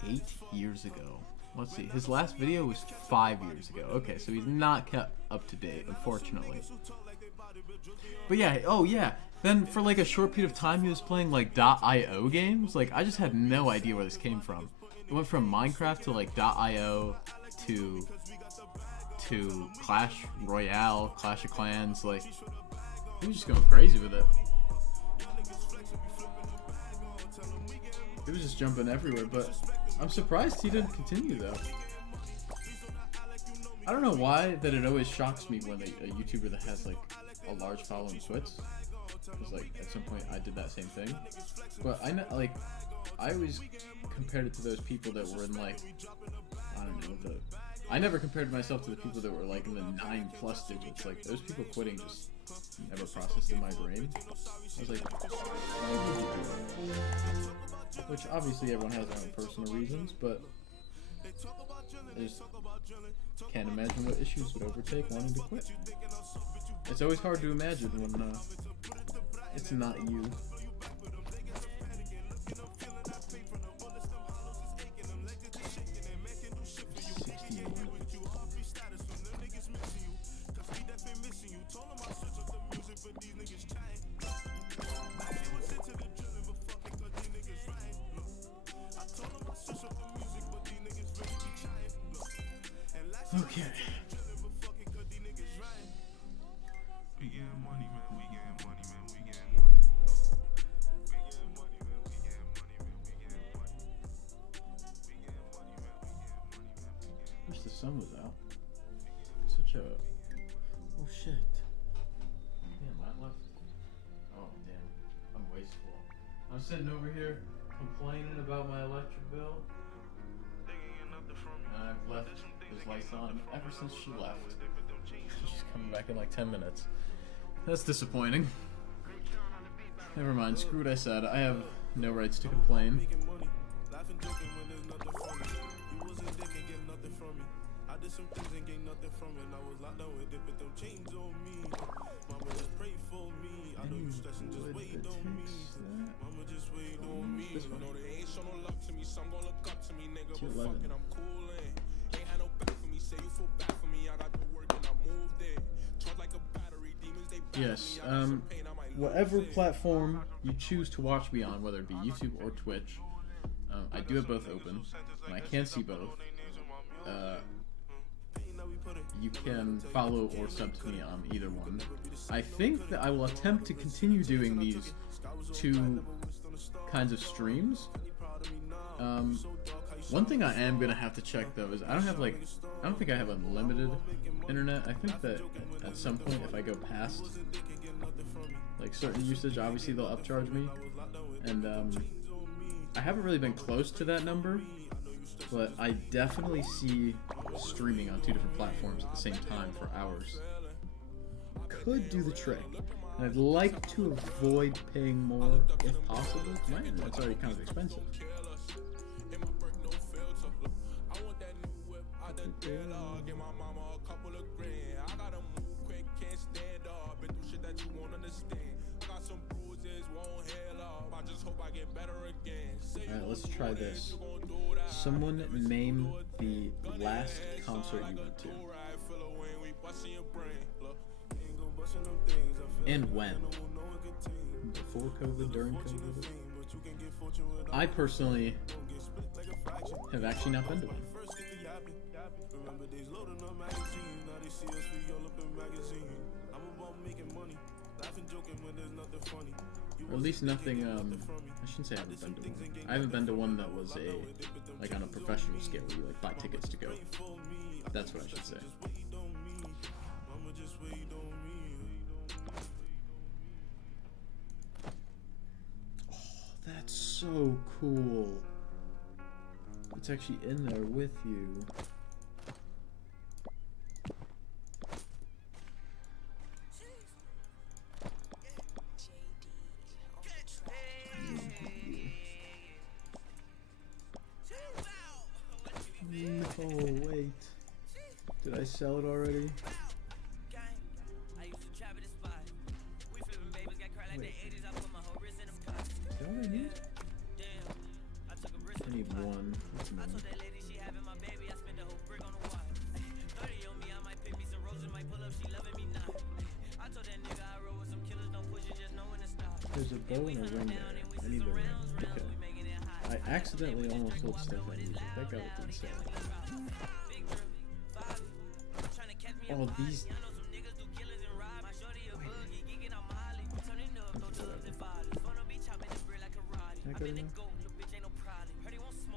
8 years ago. Let's see. His last video was 5 years ago. Okay, so he's not kept up to date, unfortunately. But yeah, oh yeah. Then for like a short period of time, he was playing like .io games. Like, I just had no idea where this came from. It went from Minecraft to like .io to Clash Royale, Clash of Clans. Like, he was just going crazy with it. He was just jumping everywhere, but I'm surprised he didn't continue though. I don't know why that it always shocks me when a YouTuber that has like a large following quits. Because like at some point I did that same thing, but I know, like, I always compared it to those people that were in like, I don't know, I never compared myself to the people that were like in the 9+ digits. Like, those people quitting just never processed in my brain. I was like, why would you do it? Which obviously everyone has their own personal reasons, but I just can't imagine what issues would overtake wanting to quit. It's always hard to imagine when it's not you. Okay. Wish the sun was out. Such a... Oh shit. Damn, I left. Oh damn. I'm wasteful. I'm sitting over here complaining about my electric bill. And I've left those lights on ever since she left. She's coming back in like 10 minutes. That's disappointing. Never mind, screw what I said. I have no rights to complain. This one. 211. Yes, whatever platform you choose to watch me on, whether it be YouTube or Twitch, I do have both open, and I can see both. You can follow or sub to me on either one. I think that I will attempt to continue doing these two kinds of streams. One thing I am gonna have to check though is I don't think I have unlimited internet. I think that at some point if I go past like certain usage, obviously they'll upcharge me, and I haven't really been close to that number, but I definitely see streaming on 2 different platforms at the same time for hours could do the trick. And I'd like to avoid paying more if possible. My internet's already kind of expensive. Alright, let's try this. Someone name the last concert you went to. And when? Before COVID, during COVID? I personally have actually not been to one. Or at least nothing, I shouldn't say I haven't been to one. I haven't been to one that was like on a professional scale where you like buy tickets to go. That's what I should say. Oh, that's so cool. It's actually in there with you. Oh wait, did I sell it already? Wait. Is that what I need? I need one. That's one. There's a bow and a ring there. I need the ring. Okay. I accidentally almost sold stuff I needed. That guy didn't sell. Oh, these.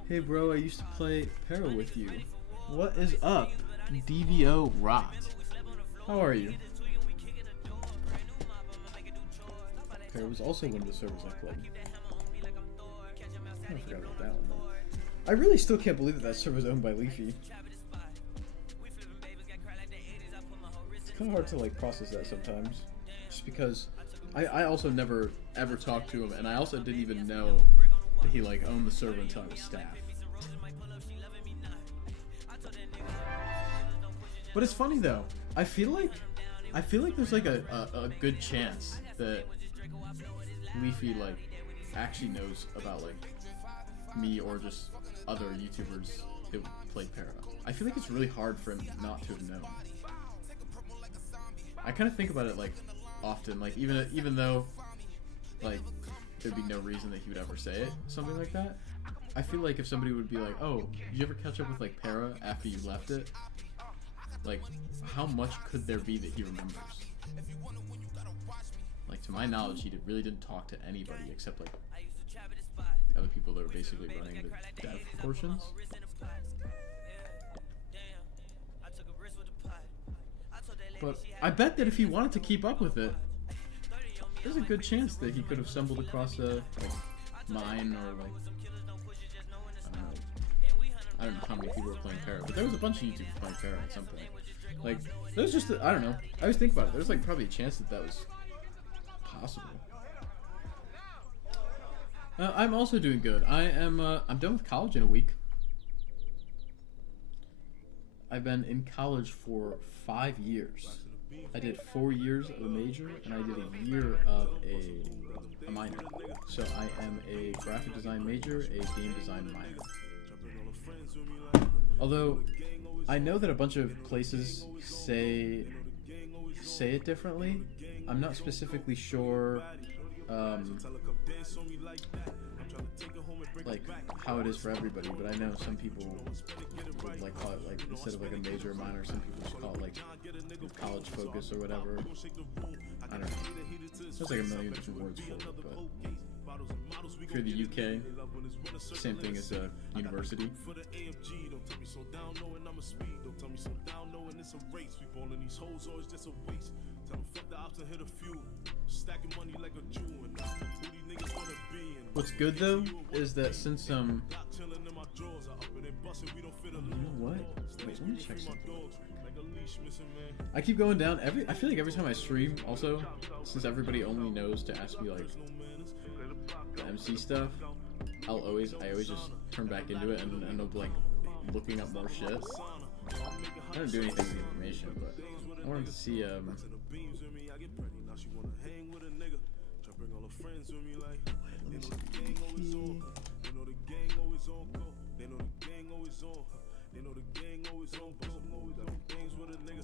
Hey bro, I used to play Para with you. What is up? DVO Rot. How are you? Para was also one of the servers I played. I forgot about that one though. I really still can't believe that server is owned by Leafy. It's kind of hard to like process that sometimes, just because I also never ever talked to him, and I also didn't even know that he like owned the server until I was staff. But it's funny though. I feel like there's like a good chance that Leafy like actually knows about like me or just other YouTubers who play Para. I feel like it's really hard for him not to have known. I kind of think about it like often, like even though like there'd be no reason that he would ever say it, something like that. I feel like if somebody would be like, "Oh, did you ever catch up with like Para after you left it?" Like, how much could there be that he remembers? Like, to my knowledge, he really didn't talk to anybody except like the other people that were basically running the dev portions. But I bet that if he wanted to keep up with it, there's a good chance that he could have stumbled across a like mine or like I don't know how many people were playing Para, but there was a bunch of YouTubers playing Para at some point. Like, there's just I don't know. I always think about it. There's like probably a chance that was possible. I'm also doing good. I'm done with college in a week. I've been in college for 5 years. I did 4 years of a major, and I did a year of a minor. So I am a graphic design major, a game design minor. Although, I know that a bunch of places say it differently. I'm not specifically sure like how it is for everybody, but I know some people would like call it like instead of like a major or minor, some people just call it like college focus or whatever. I don't know. There's like a million different words for it, but If you're the UK, same thing as a university. For the AFG, don't tell me so down, knowing I'm a speed. Don't tell me so down, knowing it's a race. We balling these hoes, always just a waste. Tell them fuck the ops and hit a few. Stacking money like a Jew, and who these niggas wanna be. What's good though is that since you know what? Wait, let me check something. I keep going down I feel like every time I stream also, since everybody only knows to ask me like the MC stuff, I always just turn back into it and end up like looking up more shit. I don't do anything with the information, but I wanted to see They know the gang always on go. Things with a nigga.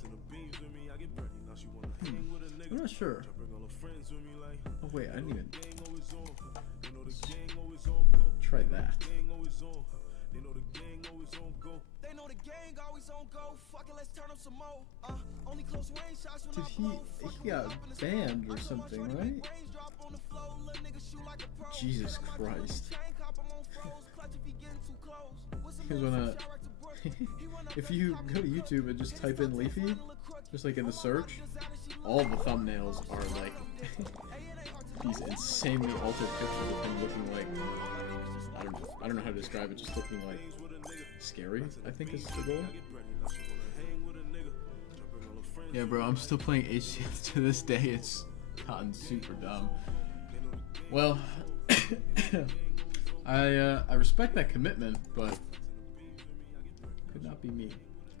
To the beams with me, I get pretty. Now she wanna hang with a nigga. I'm not sure. Bring all her friends with me like. Oh wait, I didn't even They know the gang always on go. try that. Gang always on. They know the gang always on go. They know the gang always on go. Fuck it, let's turn up some more. Only close range shots when Dude, I blow. he got banned or something, right? Jesus Christ. Because when if you go to YouTube and just type in Leafy, just like in the search, all the thumbnails are like these insanely altered pictures of him looking like I don't know how to describe it, just looking like scary, I think is the goal. Yeah, bro, I'm still playing HCF to this day. It's gotten super dumb. Well, I respect that commitment, but could not be me.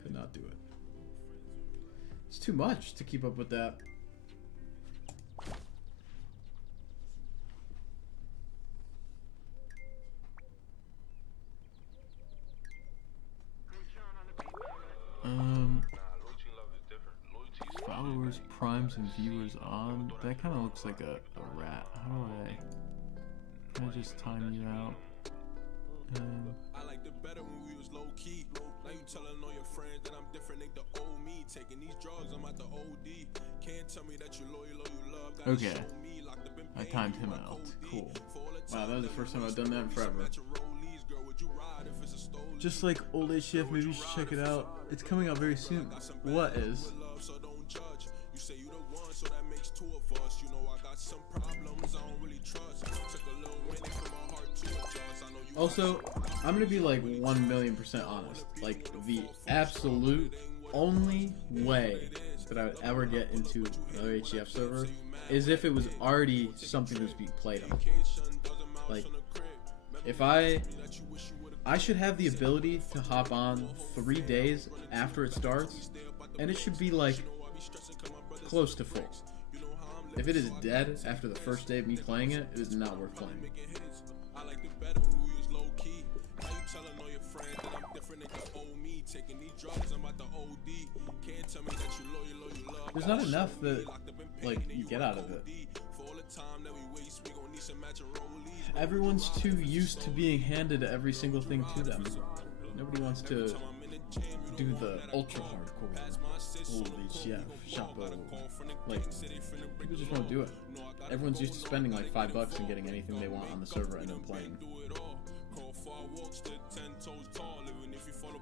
Could not do it. It's too much to keep up with that. Followers, primes, and viewers on. That kind of looks like a rat. How do I just time you out? I liked it better when we was low key. Now you telling all your friends that I'm different, ain't the old me. Taking these drugs, I'm at the OD. Can't tell me that you loyal or you love. Okay. I timed him out. Cool. Wow, that was the first time I've done that in forever. Just like old HCF, maybe you should check it out. It's coming out very soon. What is? You say you the one, so that makes two of us. You know I got some problems I don't really trust. Took a little minute for my heart to adjust. I know you Also, I'm gonna be like 1,000,000% honest. Like the absolute only way that I would ever get into another HCF server is if it was already something that was being played on. Like, if I should have the ability to hop on 3 days after it starts, and it should be like close to full. If it is dead after the first day of me playing it, it is not worth playing. There's not enough that like you get out of it. Everyone's too used to being handed every single thing to them. Nobody wants to do the ultra hardcore old HCF shoppo. Like, people just won't do it. Everyone's used to spending like $5 and getting anything they want on the server and then playing.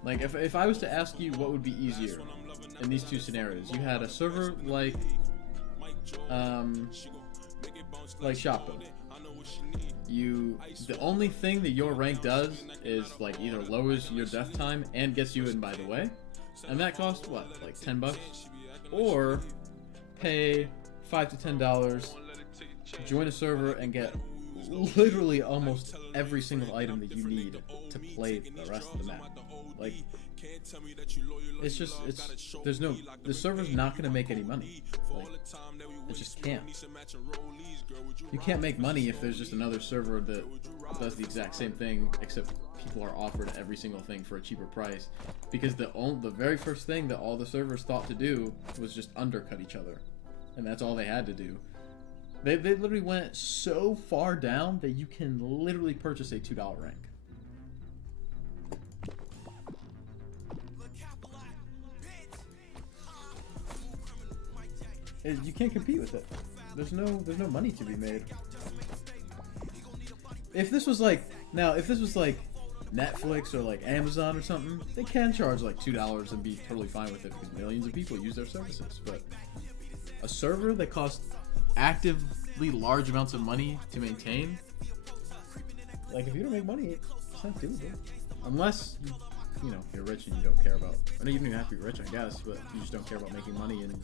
Like, if I was to ask you what would be easier in these two scenarios, you had a server like shoppo. The only thing that your rank does is like either lowers your death time and gets you in by the way, and that costs what, like $10, or pay $5 to $10, join a server and get literally almost every single item that you need to play the rest of the map. Like, the server's not gonna make any money. Like, it just can't. You can't make money if there's just another server that does the exact same thing, except people are offered every single thing for a cheaper price. Because the very first thing that all the servers thought to do was just undercut each other, and that's all they had to do. They literally went so far down that you can literally purchase a $2 rank. You can't compete with it. There's no money to be made. if this was like Netflix or like Amazon or something, they can charge like $2 and be totally fine with it because millions of people use their services. But a server that costs actively large amounts of money to maintain, like if you don't make money, it's not doable. Unless you know you're rich and you don't care about. I mean, you don't even have to be rich, I guess, but you just don't care about making money and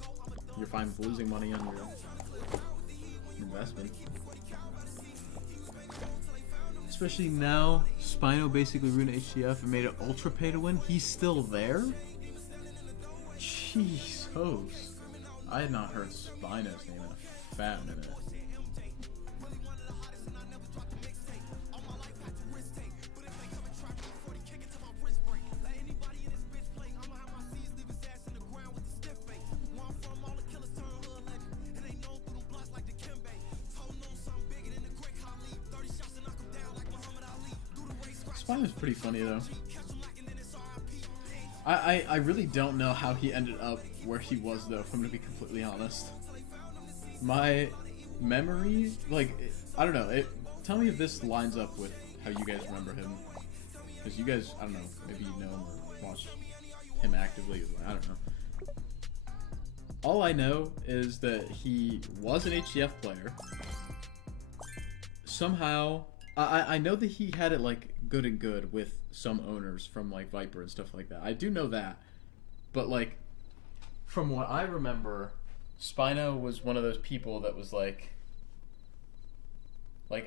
you're fine with losing money on your investment. Especially now, Spino basically ruined HCF and made it ultra pay to win. He's still there? Jeez, hoes. I had not heard Spino's name in a fat minute. Spino's pretty funny though. I really don't know how he ended up where he was though, if I'm gonna be completely honest. My memory, like, I don't know, tell me if this lines up with how you guys remember him. Because you guys, I don't know, maybe you know him or watch him actively, I don't know. All I know is that he was an HCF player. Somehow, I know that he had it like good and good with some owners from like Viper and stuff like that. I do know that. But like, from what I remember, Spino was one of those people that was like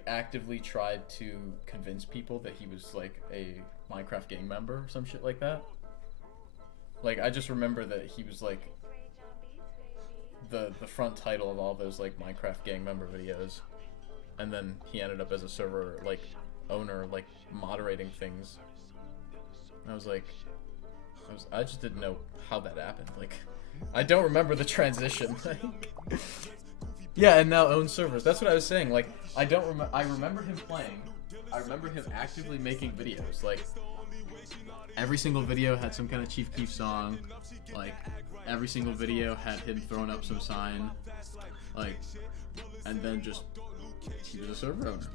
actively tried to convince people that he was like a Minecraft gang member or some shit like that. Like, I just remember that he was like the front title of all those like Minecraft gang member videos, and then he ended up as a server like owner, like moderating things. And I was like, I just didn't know how that happened. Like, I don't remember the transition. Yeah, and now owns servers. That's what I was saying. Like, I don't remember. I remember him playing. I remember him actively making videos. Like, every single video had some kind of Chief Keef song. Like, every single video had him throwing up some sign. Like, and then just he was a server owner.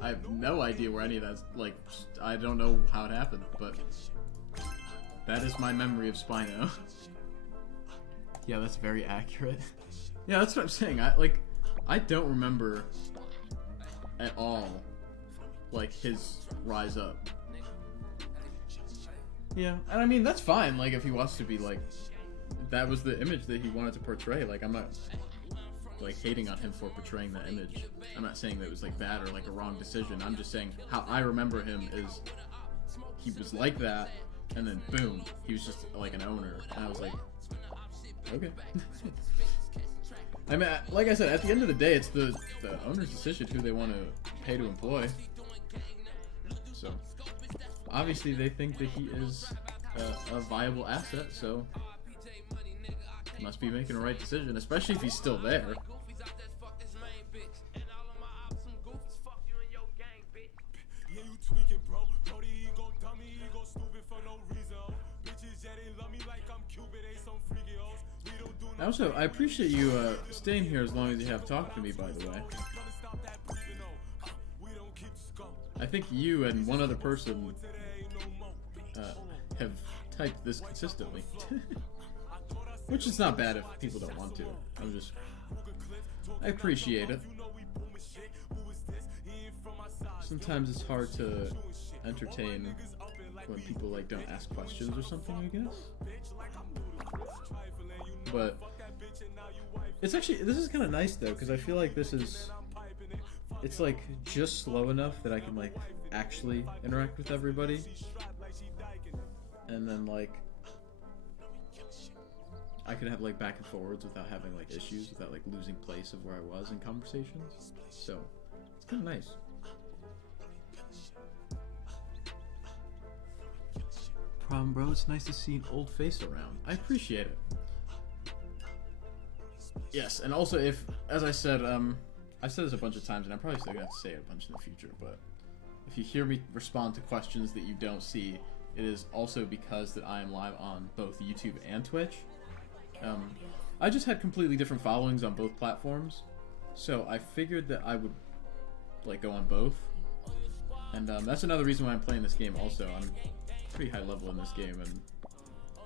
I have no idea where any of that's, like, I don't know how it happened, but that is my memory of Spino. Yeah, that's very accurate. Yeah, that's what I'm saying. I don't remember at all, like, his rise up. Yeah, and I mean, that's fine, like, if he wants to be, like, that was the image that he wanted to portray. Like, I'm not, like, hating on him for portraying that image. I'm not saying that it was, like, bad or, like, a wrong decision. I'm just saying how I remember him is he was like that, and then, boom, he was just, like, an owner. And I was like, okay. I mean, like I said, at the end of the day, it's the owner's decision who they want to pay to employ. So, obviously, they think that he is a viable asset, so must be making the right decision, especially if he's still there. Also, I appreciate you staying here as long as you have talked to me, by the way. I think you and one other person have typed this consistently. Which is not bad if people don't want to. I appreciate it. Sometimes it's hard to entertain when people like don't ask questions or something, I guess. But it's actually, this is kind of nice though, because I feel like it's like just slow enough that I can like actually interact with everybody, and then like I could have like back and forwards without having like issues, without like losing place of where I was in conversations. So it's kind of nice. Problem, bro, it's nice to see an old face around. I appreciate it. Yes, and also if, as I said, I've said this a bunch of times, and I'm probably still going to have to say it a bunch in the future, but if you hear me respond to questions that you don't see, it is also because that I am live on both YouTube and Twitch. I just had completely different followings on both platforms, so I figured that I would like go on both. And that's another reason why I'm playing this game also. I'm pretty high level in this game, and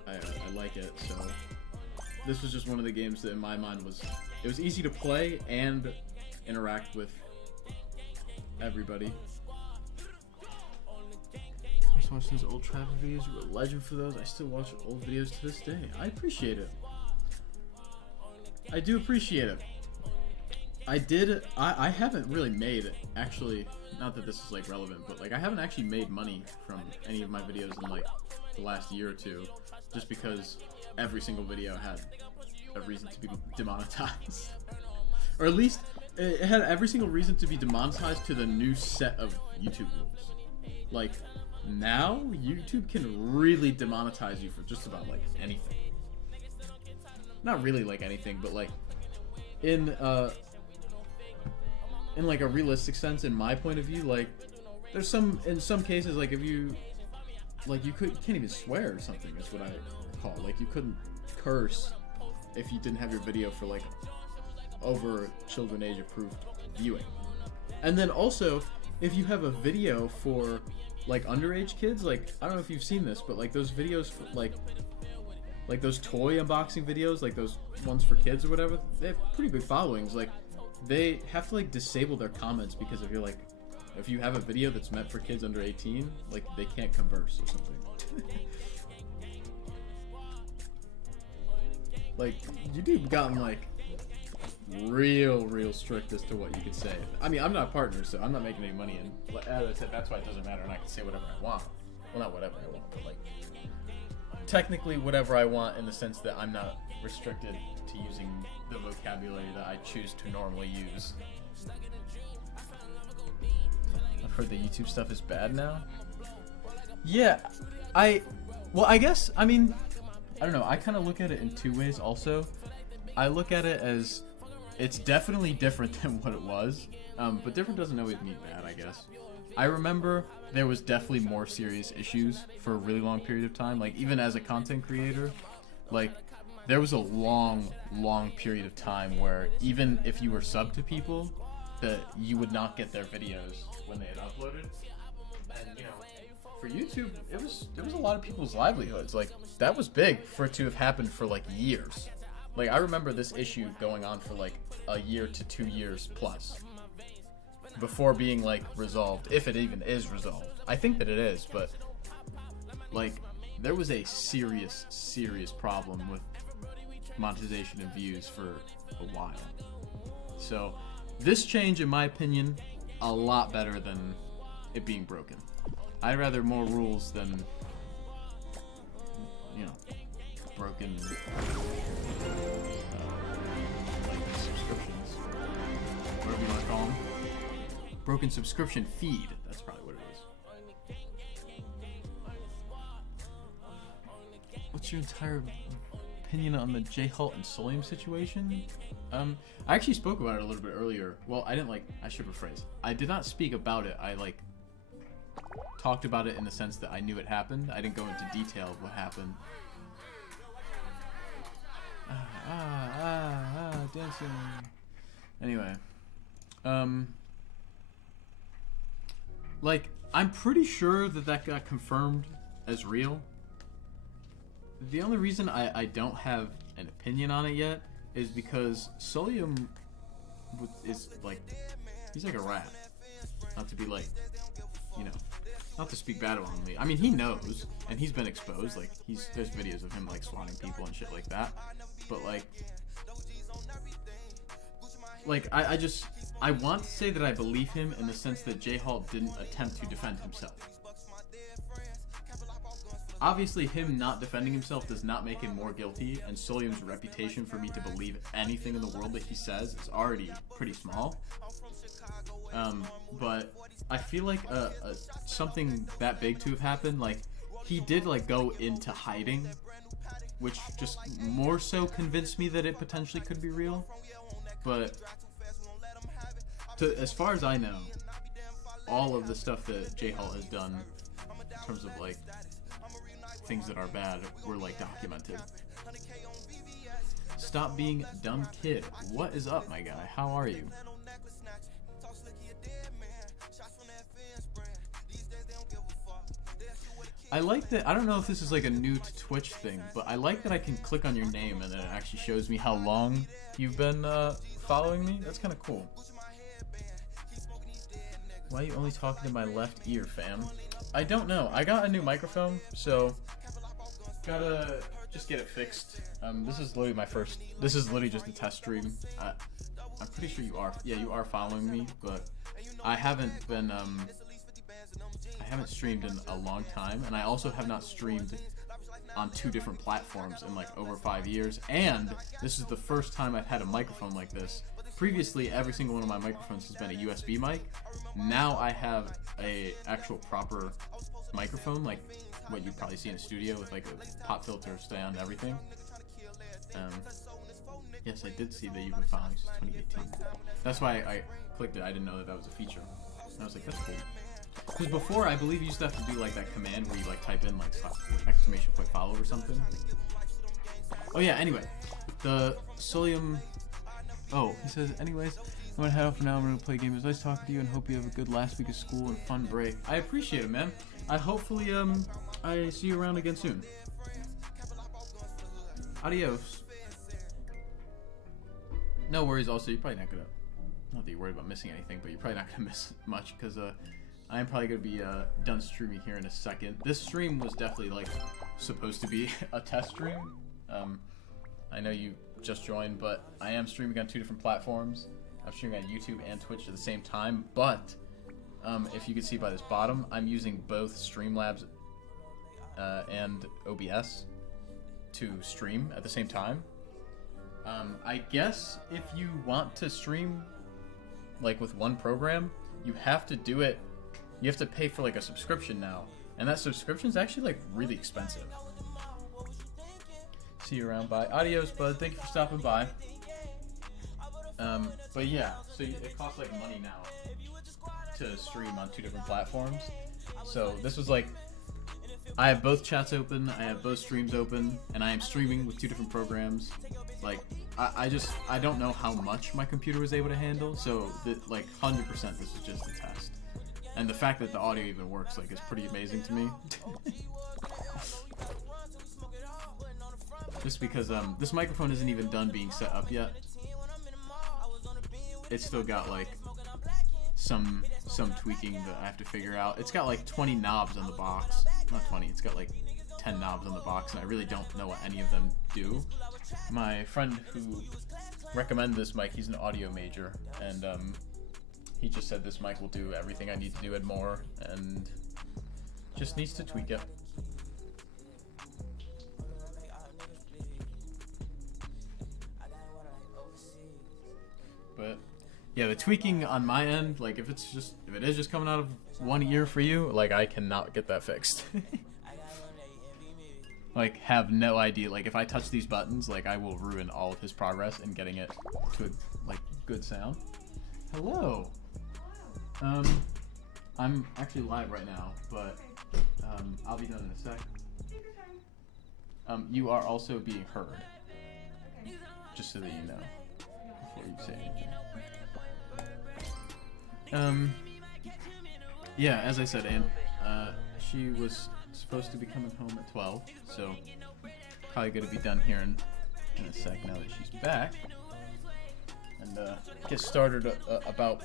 I like it, so this was just one of the games that in my mind it was easy to play and interact with everybody. I was watching those old travel videos. You were a legend for those. I still watch old videos to this day. I appreciate it. I do appreciate it. I haven't really made, actually, not that this is like relevant, but like I haven't actually made money from any of my videos in like the last year or two, just because every single video had a reason to be demonetized. Or at least it had every single reason to be demonetized to the new set of YouTube rules. Like now YouTube can really demonetize you for just about like anything. Not really like anything, but like in like a realistic sense, in my point of view, like there's in some cases, like if you like you can't even swear or something is what I recall. Like you couldn't curse if you didn't have your video for like over children age approved viewing. And then also if you have a video for like underage kids, like I don't know if you've seen this, but like those videos for, like those toy unboxing videos, like those ones for kids or whatever, they have pretty big followings. Like they have to like disable their comments because if you have a video that's meant for kids under 18, like they can't converse or something. Like YouTube gotten like real strict as to what you can say. I mean, I'm not a partner, so I'm not making any money, and as I said, that's why it doesn't matter, and I can say whatever I want. Well, not whatever I want, but like technically whatever I want, in the sense that I'm not restricted to using the vocabulary that I choose to normally use. I've heard the YouTube stuff is bad now. Yeah, I guess, I mean, I don't know, I kind of look at it in two ways also. I look at it as it's definitely different than what it was, but different doesn't always mean bad, I guess. I remember there was definitely more serious issues for a really long period of time. Like even as a content creator, like there was a long period of time where even if you were subbed to people, that you would not get their videos when they had uploaded. And you know, for YouTube, it was a lot of people's livelihoods. Like that was big for it to have happened for like years. Like I remember this issue going on for like a year to 2 years plus before being like resolved, if it even is resolved. I think that it is, but like there was a serious problem with monetization and views for a while. So this change, in my opinion, a lot better than it being broken. I'd rather more rules than, you know, broken like subscriptions, whatever you want to call them. Broken subscription feed, that's probably what it is. What's your entire opinion on the J-Halt and Solium situation? I actually spoke about it a little bit earlier. Well, I should rephrase. I did not speak about it. I like talked about it in the sense that I knew it happened. I didn't go into detail of what happened. Dancing. Anyway, like I'm pretty sure that got confirmed as real. The only reason I don't have an opinion on it yet is because Solium is like, he's like a rat. Not to be like, you know, not to speak bad about him. I mean, he knows, and he's been exposed. Like, there's videos of him like swatting people and shit like that. But like I want to say that I believe him in the sense that J-Halt didn't attempt to defend himself. Obviously, him not defending himself does not make him more guilty, and Solium's reputation for me to believe anything in the world that he says is already pretty small. But I feel like something that big to have happened, like he did like go into hiding, which just more so convinced me that it potentially could be real. But as far as I know, all of the stuff that J-Halt has done in terms of like things that are bad were like documented. Stop being dumb kid. What is up, my guy? How are you? I like that. I don't know if this is like a new to Twitch thing, but I like that I can click on your name and then it actually shows me how long you've been following me. That's kind of cool. Why are you only talking to my left ear, fam? I don't know. I got a new microphone, so gotta just get it fixed. This is literally my first. This is literally just a test stream. I'm pretty sure you are. Yeah, you are following me, but I haven't been. I haven't streamed in a long time, and I also have not streamed on 2 different platforms in like over 5 years. And this is the first time I've had a microphone like this. Previously, every single one of my microphones has been a USB mic. Now I have a actual proper microphone, like what you'd probably see in a studio with like a pop filter, stand, everything. Yes, I did see that you've been following since 2018. That's why I clicked it. I didn't know that that was a feature. And I was like, that's cool. Because before, I believe you used to have to do like that command where you like type in like ! follow or something. Oh yeah, anyway. The Solium... Oh, he says, anyways, I'm gonna head off for now. I'm gonna play games. It was nice talking to you and hope you have a good last week of school and fun break. I appreciate it, man. I hopefully, I see you around again soon. Adios. No worries, also, you're probably not gonna... Not that you're worried about missing anything, but you're probably not gonna miss much, because, I am probably gonna be, done streaming here in a second. This stream was definitely, like, supposed to be a test stream. I know you just joined, but I am streaming on 2 different platforms. I'm streaming on YouTube and Twitch at the same time, but if you can see by this bottom, I'm using both Streamlabs and OBS to stream at the same time. I guess if you want to stream like with one program, you have to do it, you have to pay for like a subscription now, and that subscription is actually like really expensive. See you around. Bye. Adios, bud. Thank you for stopping by. But yeah, so it costs like money now to stream on 2 different platforms. So this was like, I have both chats open, I have both streams open, and I am streaming with 2 different programs. Like, I don't know how much my computer was able to handle, so like 100% this is just a test. And the fact that the audio even works like is pretty amazing to me. Just because this microphone isn't even done being set up yet. It's still got like some tweaking that I have to figure out. It's got like 20 knobs on the box. Not 20, it's got like 10 knobs on the box, and I really don't know what any of them do. My friend who recommended this mic, he's an audio major, and he just said this mic will do everything I need to do and more, and just needs to tweak it. But yeah, the tweaking on my end, like if it is just coming out of one ear for you, like I cannot get that fixed. Like have no idea. Like if I touch these buttons, like I will ruin all of his progress in getting it to a like good sound. Hello. I'm actually live right now, but I'll be done in a sec. You are also being heard, just so that you know before you say anything. Yeah, as I said, Anne, she was supposed to be coming home at 12, so probably gonna be done here in a sec now that she's back, and get started about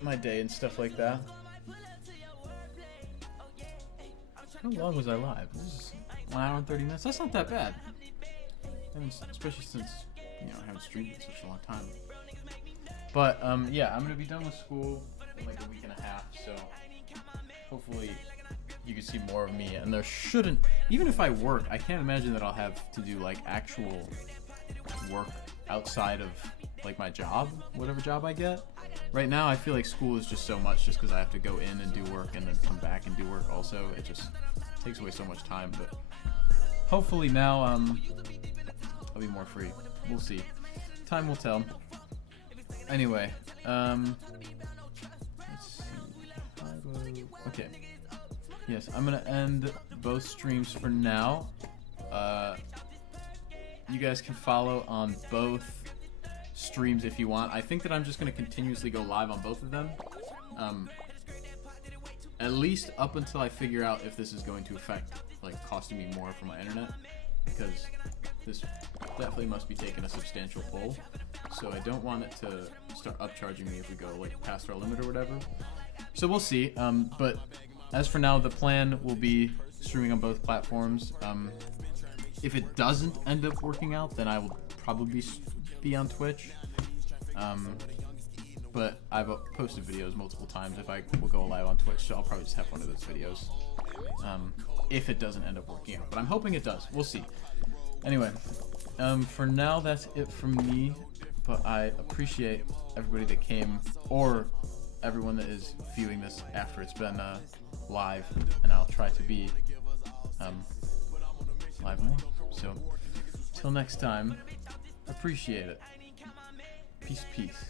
my day and stuff like that. How long was I live? This is 1 hour and 30 minutes. That's not that bad, especially since I haven't streamed in such a long time. But yeah, I'm gonna be done with school in like a week and a half, so hopefully you can see more of me. And there shouldn't, even if I work, I can't imagine that I'll have to do like actual work outside of like my job, whatever job I get. Right now I feel like school is just so much, just because I have to go in and do work and then come back and do work also. It just takes away so much time, but hopefully now I'll be more free. We'll see. Time will tell. Anyway, let's see. Okay. Yes, I'm gonna end both streams for now. You guys can follow on both streams if you want. I think that I'm just gonna continuously go live on both of them. at least up until I figure out if this is going to affect, like, costing me more for my internet, because this definitely must be taking a substantial pull. So I don't want it to start upcharging me if we go like past our limit or whatever. So we'll see. But as for now, the plan will be streaming on both platforms. If it doesn't end up working out, then I will probably be on Twitch. But I've posted videos multiple times if I will go live on Twitch, so I'll probably just have one of those videos if it doesn't end up working out. But I'm hoping it does. We'll see. Anyway, for now, that's it from me. But I appreciate everybody that came, or everyone that is viewing this after it's been live, and I'll try to be live more. So, till next time, appreciate it. Peace, peace.